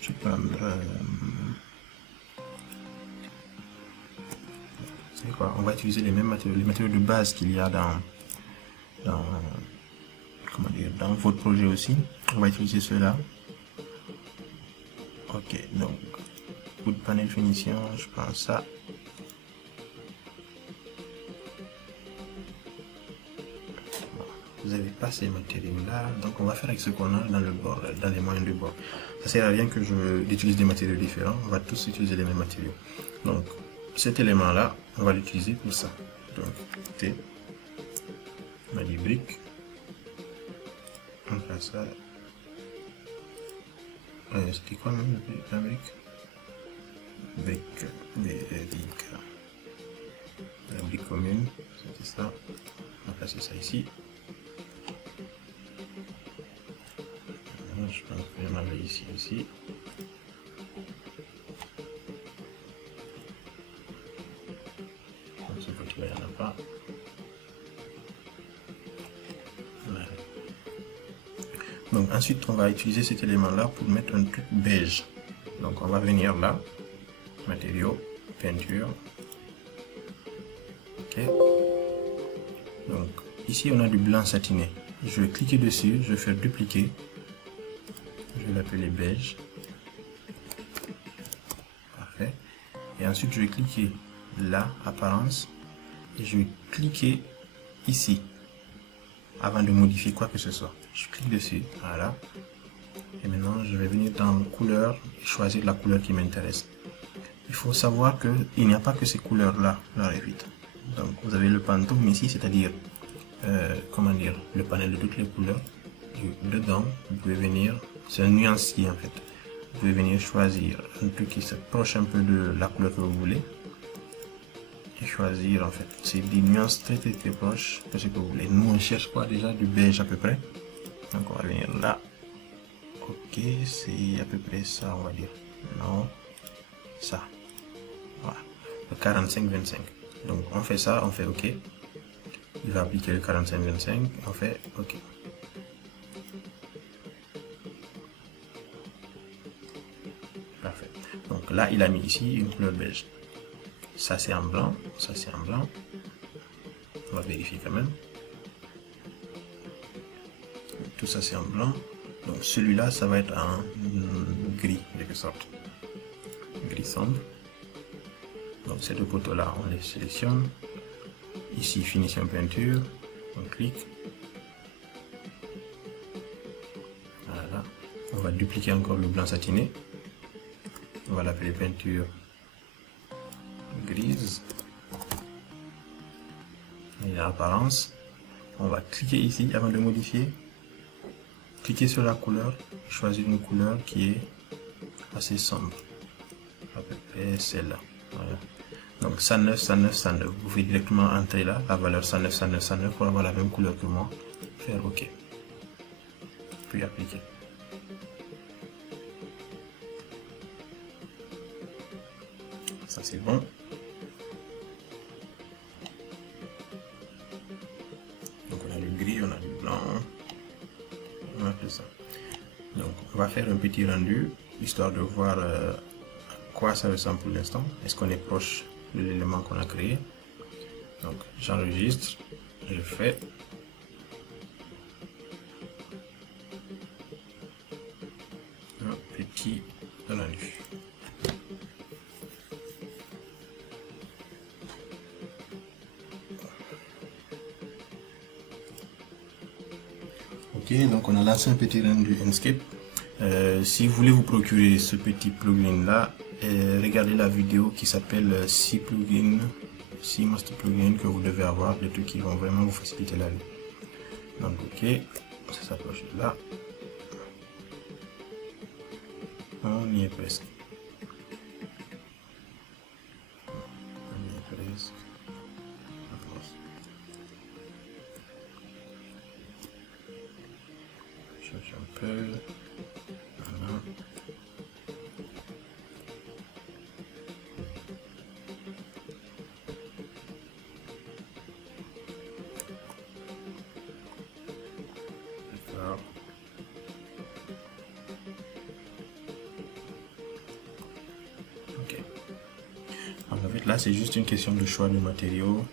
Je vais prendre. C'est quoi? On va utiliser les mêmes matériaux, les matériaux de base qu'il y a dans comment dire, dans votre projet aussi. On va utiliser ceux-là. Ok, donc pour le panel finition, je prends ça. Bon, vous n'avez pas ces matériaux-là, donc on va faire avec ce qu'on a dans le bord, dans les moyens du bord. Ça sert à rien que j'utilise des matériaux différents. On va tous utiliser les mêmes matériaux. Donc cet élément-là, on va l'utiliser pour ça. Donc T, on a des briques. On fait ça. C'était quoi même la brique? La brique commune, c'était ça. On va placer ça ici. Je pense que j'en avais ici aussi. Donc ce côté-là, il n'y en a pas. Voilà. Donc ensuite, on va utiliser cet élément-là pour mettre un truc beige. Donc on va venir là, matériaux, peinture. Ok. Donc ici, on a du blanc satiné. Je vais cliquer dessus, je vais faire dupliquer. Je vais l'appeler beige. Parfait. Et ensuite, je vais cliquer là, apparence. et je vais cliquer ici avant de modifier quoi que ce soit. Je clique dessus, voilà. Et maintenant, je vais venir dans couleur et choisir la couleur qui m'intéresse. Il faut savoir qu'il n'y a pas que ces couleurs-là dans Revit. Donc, vous avez le Pantone ici, c'est-à-dire, comment dire, le panel de toutes les couleurs. Et dedans, vous pouvez venir, c'est un nuancier en fait. Vous pouvez venir choisir un truc qui s'approche un peu de la couleur que vous voulez. Et choisir en fait, c'est des nuances très proches de ce que vous voulez. Nous, on cherche quoi déjà? Du beige à peu près. Donc, on va venir là. Ok, c'est à peu près ça, on va dire. Non, ça. Voilà, le 45-25. Donc on fait ça, on fait OK. Il va appliquer le 45-25, on fait OK. Parfait. Donc là, il a mis ici une couleur beige. Ça c'est en blanc, ça c'est en blanc. On va vérifier quand même. Tout ça c'est en blanc. Donc celui-là, ça va être en gris, de quelque sorte. Gris sombre. Donc ces deux poteaux là, on les sélectionne. Ici, finition peinture. On clique. Voilà. On va dupliquer encore le blanc satiné. On va l'appeler peinture grise. Et l'apparence. On va cliquer ici avant de modifier. Cliquez sur la couleur. Choisir une couleur qui est assez sombre. À peu près celle-là. Voilà. Donc 109, 109, 109. Vous pouvez directement entrer là, la valeur 109, 109, 109 pour avoir la même couleur que moi. Faire OK. Puis appliquer. Ça c'est bon. Donc on a du gris, on a du blanc. On a tout ça. Donc on va faire un petit rendu, histoire de voir à quoi ça ressemble pour l'instant. Est-ce qu'on est proche de l'élément qu'on a créé? Donc j'enregistre, je fais. Un petit rendu. Ok, donc on a lancé un petit rendu Inkscape. Si vous voulez vous procurer ce petit plugin là, regardez la vidéo qui s'appelle 6 master plugins que vous devez avoir, des trucs qui vont vraiment vous faciliter la vie. Donc ok, ça s'approche de là. On y est presque. On y est presque. Cherche un peu. Voilà. D'accord. Ok. En fait, là, c'est juste une question de choix de matériaux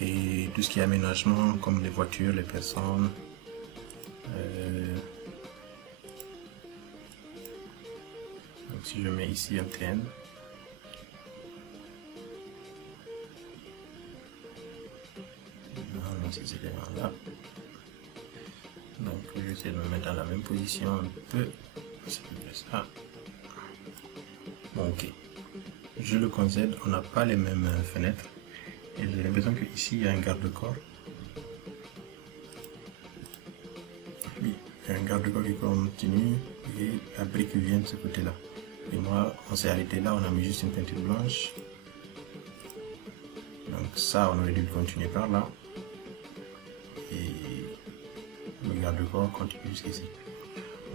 et tout ce qui est aménagement, comme les voitures, les personnes. Donc, si je mets ici un train, dans ces éléments-là. Donc, je vais essayer de me mettre dans la même position un peu. C'est ça. Bon, ok. Je le concède, on n'a pas les mêmes fenêtres. Et j'ai l'impression qu'ici, il y a un garde-corps. Oui, il y a un garde-corps qui continue et la brique qui vient de ce côté-là. Et moi, on s'est arrêté là, on a mis juste une peinture blanche. Donc ça, on aurait dû continuer par là. Et le garde-corps continue jusqu'ici.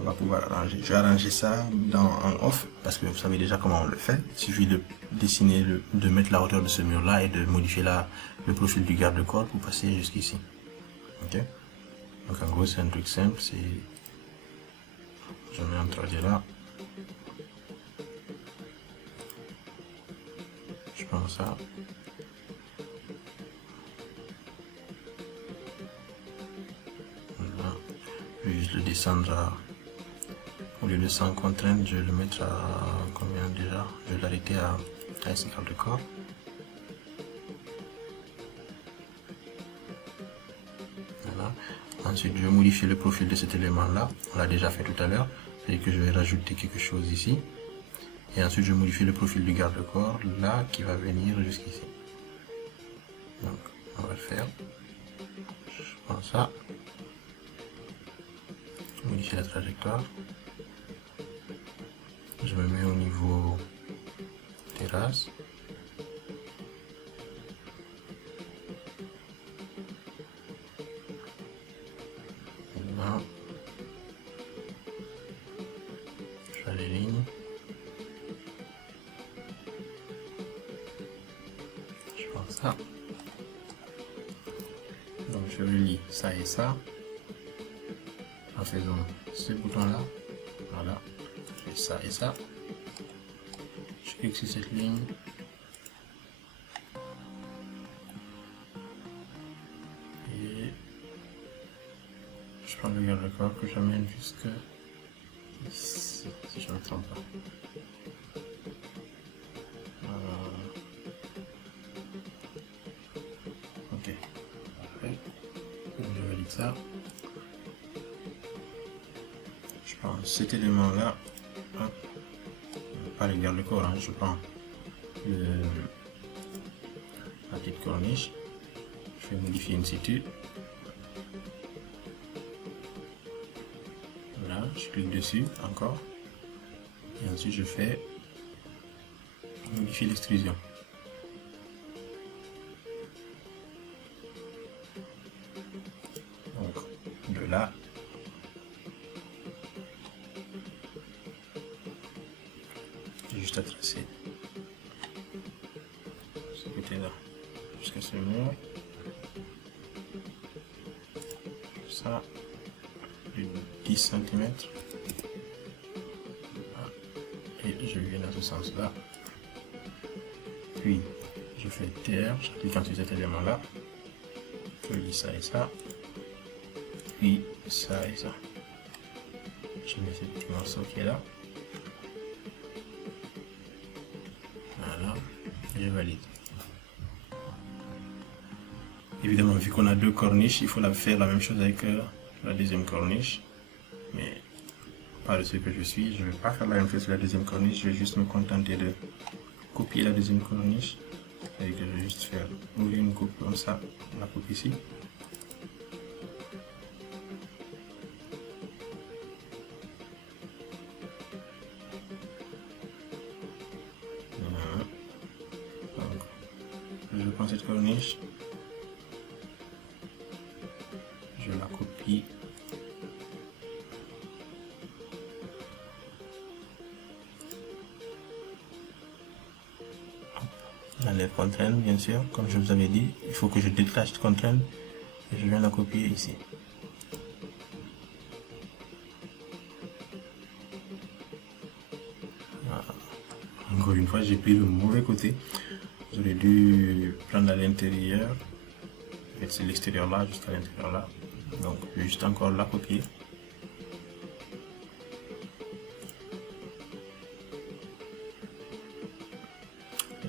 On va pouvoir arranger. Je vais arranger ça en off parce que vous savez déjà comment on le fait. Il suffit de dessiner, de mettre la hauteur de ce mur-là et de modifier le profil du garde-corps pour passer jusqu'ici. Ok. Donc en gros, c'est un truc simple. C'est je mets un trajet là. Je prends ça. Voilà. Je vais juste le descendre à... Au lieu de 100 contraintes, je vais le mettre à combien déjà? Je vais l'arrêter à 50 de corps. Ensuite, je vais modifier le profil de cet élément-là. On l'a déjà fait tout à l'heure. C'est-à-dire que je vais rajouter quelque chose ici. Et ensuite, je modifie le profil du garde-corps, là, qui va venir jusqu'ici. Donc, on va le faire. Je prends ça. Modifier la trajectoire. Je me mets au niveau terrasse. Là. Je fais les lignes. Je prends ça. Donc je relie ça et ça. En faisant ce bouton-là. Voilà. Je fais ça et ça. Je clique sur cette ligne. Et je prends le garde-corps que j'amène jusque ici, si je ne me trompe pas. Ok. Parfait. Donc je valide ça. Je prends cet élément-là. Pas le garde-corps, hein, je prends la petite corniche. Je vais modifier in situ. Voilà, je clique dessus encore. Et ensuite je fais modifier l'extrusion. Donc de là, j'ai juste à tracer ce côté-là jusqu'à ce mur. Ça, de 10 cm. Et je viens dans ce sens-là. Puis, je fais TR, je clique sur cet élément-là. Je lis ça et ça. Puis, ça et ça. Je mets ce petit morceau qui est là. Voilà, je valide. Évidemment, vu qu'on a deux corniches, il faut faire la même chose avec la deuxième corniche. Mais pas de ce que je suis, je ne vais pas faire la même chose sur la deuxième corniche, je vais juste me contenter de copier la deuxième corniche. Et que je vais juste faire ouvrir une coupe comme ça, la coupe ici. Voilà. Donc, je prends cette corniche, je la copie. Les contraintes, bien sûr, comme je vous avais dit, il faut que je détache cette contrainte et je viens la copier ici. Voilà. Encore une fois, j'ai pris le mauvais côté. J'aurais dû prendre à l'intérieur. En fait, c'est l'extérieur là, jusqu'à l'intérieur là. Donc, je vais juste encore la copier.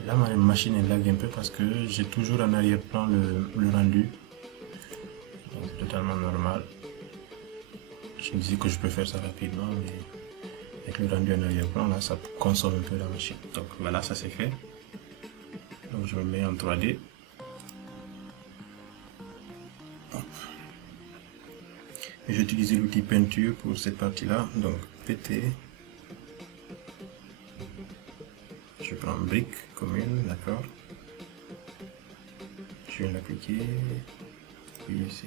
Là, ma machine elle lag un peu parce que j'ai toujours en arrière-plan le rendu. C'est totalement normal. Je me disais que je peux faire ça rapidement, mais avec le rendu en arrière-plan, là, ça consomme un peu la machine. Donc voilà, ça c'est fait. Donc je me mets en 3D. Et j'ai utilisé l'outil peinture pour cette partie-là. Donc PT. Je prends une brique commune, d'accord. Je viens l'appliquer. Puis ici.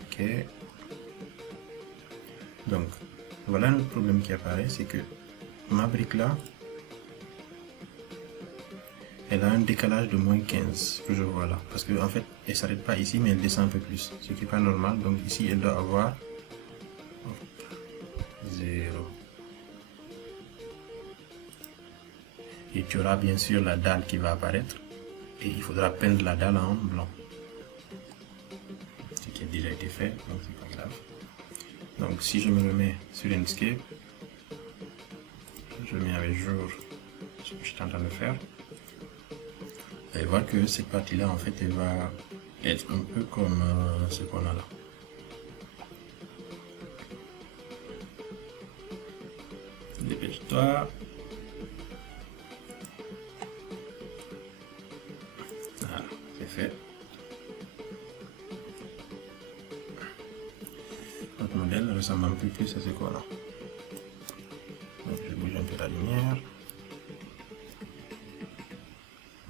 Ok. Donc, voilà notre problème qui apparaît, c'est que ma brique là, elle a un décalage de moins 15 que je vois là. Parce qu'en fait, elle ne s'arrête pas ici, mais elle descend un peu plus. Ce qui n'est pas normal. Donc ici, elle doit avoir 0. Et tu auras bien sûr la dalle qui va apparaître. Et il faudra peindre la dalle en blanc. Ce qui a déjà été fait, donc c'est pas grave. Donc si je me remets sur Inkscape, je mets avec jour ce que je suis en train de faire. Vous allez voir que cette partie-là, en fait, elle être un peu comme ce qu'on a là. Dépêche-toi. Voilà, c'est fait. Notre modèle ressemble un peu plus à ce qu'on a. Donc je bouge un peu la lumière.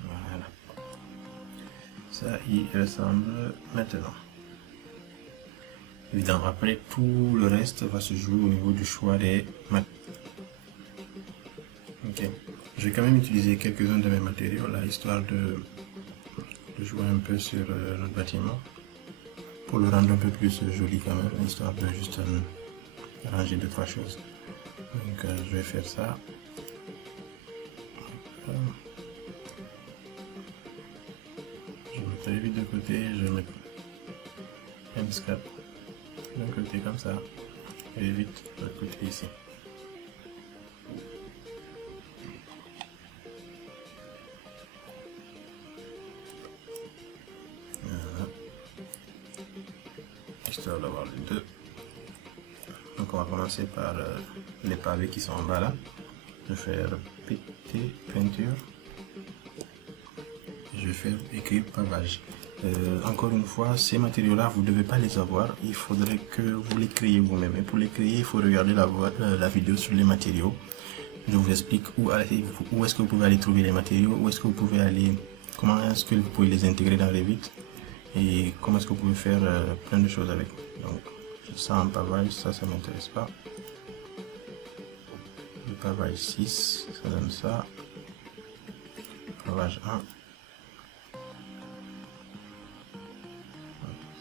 Voilà. Ça y ressemble maintenant. Évidemment, après tout le reste va se jouer au niveau du choix des matériaux. Ok. Je vais quand même utiliser quelques-uns de mes matériaux là, histoire de jouer un peu sur notre bâtiment. Pour le rendre un peu plus joli quand même, histoire de juste ranger 2-3 choses. Donc je vais faire ça. Je vais mettre les vides de côté, je vais mettre un scrap d'un côté comme ça, et les vides de l'autre côté ici. Voilà. Histoire d'avoir les deux. Donc on va commencer par les pavés qui sont en bas là. Je vais faire PT peinture. Je vais faire écrire pavage. Encore une fois, ces matériaux-là, vous ne devez pas les avoir. Il faudrait que vous les créez vous-même. Et pour les créer, il faut regarder la vidéo sur les matériaux. Je vous explique où est-ce que vous pouvez aller trouver les matériaux, où est-ce que vous pouvez aller, comment est-ce que vous pouvez les intégrer dans Revit et comment est-ce que vous pouvez faire plein de choses avec. Donc, ça en pavage, ça m'intéresse pas. Le pavage 6, ça donne ça. Pavage 1.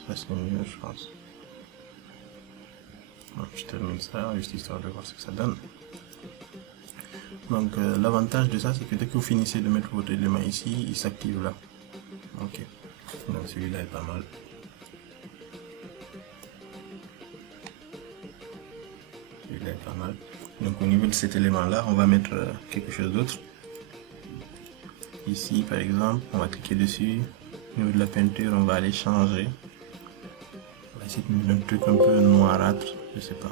Ça c'est mieux, je pense. Donc, je termine ça, juste histoire de voir ce que ça donne. Donc l'avantage de ça, c'est que dès que vous finissez de mettre votre élément ici, il s'active là. Ok. Donc celui-là est pas mal. Celui-là est pas mal. Donc au niveau de cet élément-là, on va mettre quelque chose d'autre. Ici par exemple, on va cliquer dessus. Au niveau de la peinture, on va aller changer. On va essayer de mettre un truc un peu noirâtre, je sais pas.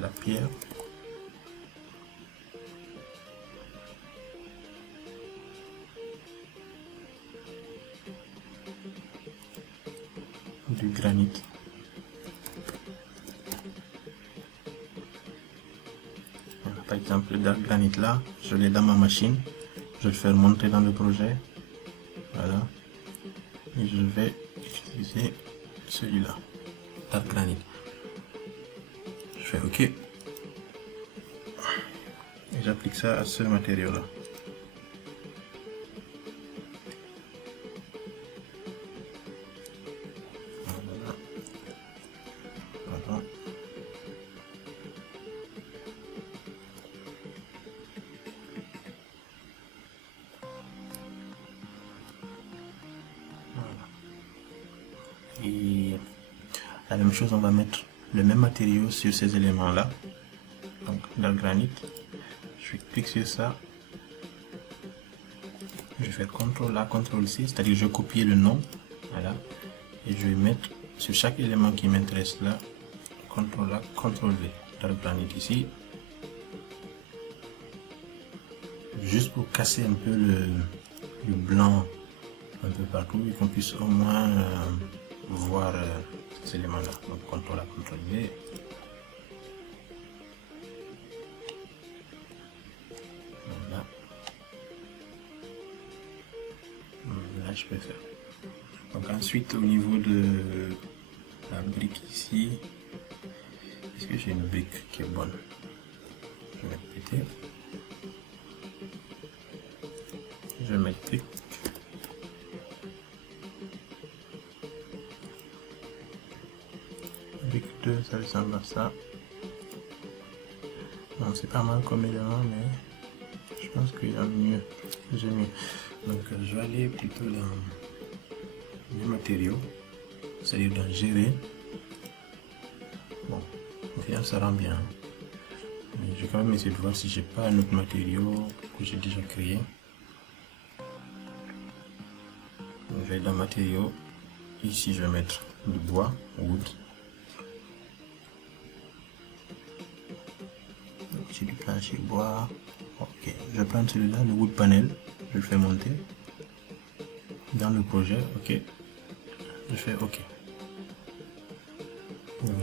La pierre. Du granit. Voilà, par exemple, le granit là, je l'ai dans ma machine. Je vais le faire monter dans le projet. Voilà. Et je vais utiliser celui-là. Dark granit. Je fais OK. Et j'applique ça à ce matériau-là. Voilà. Voilà. Et la même chose, on va mettre le même matériau sur ces éléments-là. Donc, dans le granit, je clique sur ça. Je fais CTRL A, CTRL C, c'est-à-dire je copie le nom. Voilà. Et je vais mettre sur chaque élément qui m'intéresse là, CTRL A, CTRL V. Dans le granit ici. Juste pour casser un peu le blanc un peu partout et qu'on puisse au moins voir ces éléments-là. Donc CTRL A, CTRL V. Voilà. Là, je peux faire. Donc ensuite, au niveau de la brique ici, est-ce que j'ai une brique qui est bonne? Je vais mettre PT. Je vais mettre brique. Brique 2, ça ressemble à ça. Non, c'est pas mal comme élément, mais je pense qu'il y a mieux. J'ai mieux. Donc je vais aller plutôt dans les matériaux, c'est-à-dire dans gérer. Bon, au final ça rend bien. Mais je vais quand même essayer de voir si j'ai pas un autre matériau que j'ai déjà créé. vais dans matériaux, ici je vais mettre du bois, wood. J'ai du plancher bois. Ok, je vais prendre celui-là, le wood panel, je le fais monter dans le projet. Ok, je fais ok.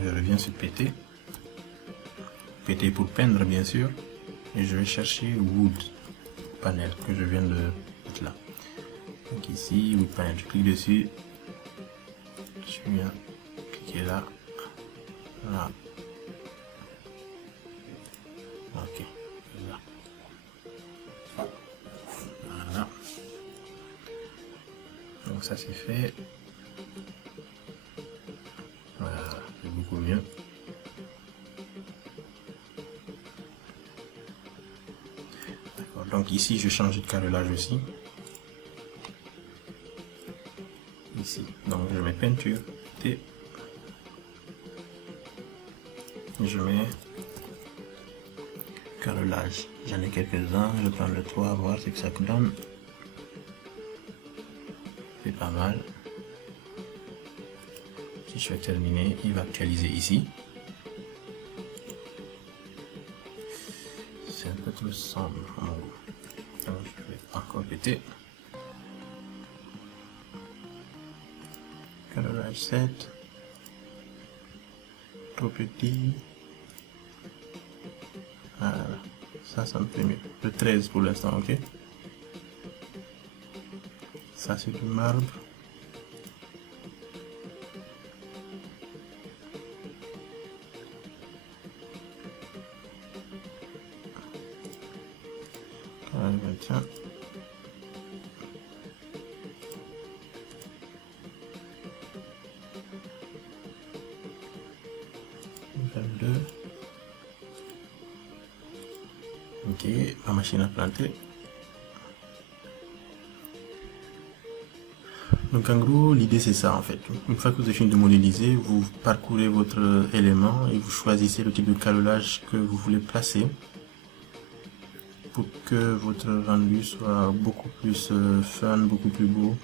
Je reviens sur PT pour peindre bien sûr, et je vais chercher wood panel que je viens de mettre là. Donc ici wood panel, je clique dessus, je viens cliquer là, là. Ok, là. Voilà. Donc ça c'est fait. Voilà, c'est beaucoup mieux. D'accord, donc ici je vais changer de carrelage aussi. Ici, donc je mets peinture et je mets carrelage. J'en ai quelques-uns, je prends le 3, voir ce que ça donne. C'est pas mal. Si je vais terminer, il va actualiser ici. C'est un peu trop sombre. Donc je vais encore péter. Carrelage 7. Trop petit. Voilà. Ça me fait mieux. Le 13 pour l'instant, ok. Ça c'est du marbre. Tiens. Ok, la machine à planter. Donc en gros, l'idée c'est ça en fait. Une fois que vous avez fini de modéliser, vous parcourez votre élément et vous choisissez le type de carrelage que vous voulez placer pour que votre rendu soit beaucoup plus fun, beaucoup plus beau.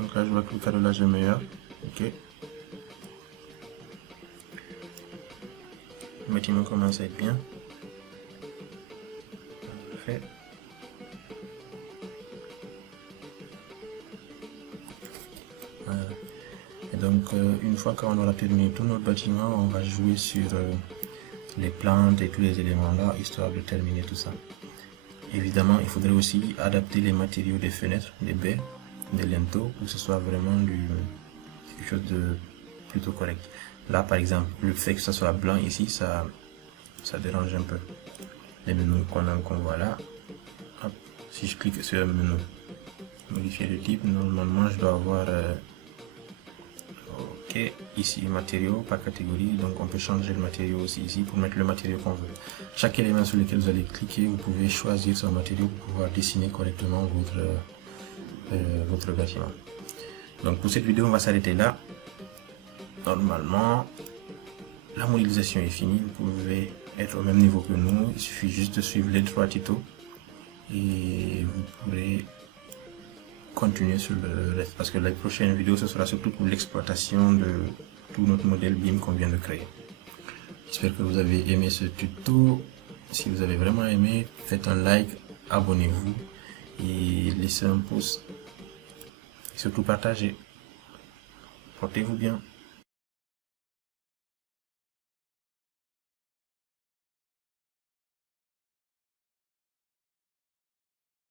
Donc là, je vois que le carrelage est meilleur. Ok. Le bâtiment commence à être bien. Parfait. Voilà. Et donc, une fois qu'on aura terminé tout notre bâtiment, on va jouer sur les plantes et tous les éléments là, histoire de terminer tout ça. Évidemment, il faudrait aussi adapter les matériaux des fenêtres, des baies, des linteaux, pour que ce soit vraiment quelque chose de plutôt correct. Là, par exemple, le fait que ça soit blanc ici, ça dérange un peu. Les menus qu'on voit là, hop, si je clique sur le menu, modifier le type, normalement je dois avoir ok, ici matériaux par catégorie, donc on peut changer le matériau aussi ici pour mettre le matériau qu'on veut. Chaque élément sur lequel vous allez cliquer, vous pouvez choisir son matériau pour pouvoir dessiner correctement votre bâtiment. Donc pour cette vidéo, on va s'arrêter là. Normalement, la modélisation est finie, vous pouvez être au même niveau que nous, il suffit juste de suivre les 3 tutos et vous pourrez continuer sur le reste, parce que la prochaine vidéo ce sera surtout pour l'exploitation de tout notre modèle BIM qu'on vient de créer. J'espère que vous avez aimé ce tuto. Si vous avez vraiment aimé, faites un like, abonnez-vous et laissez un pouce et surtout partagez. Portez-vous bien.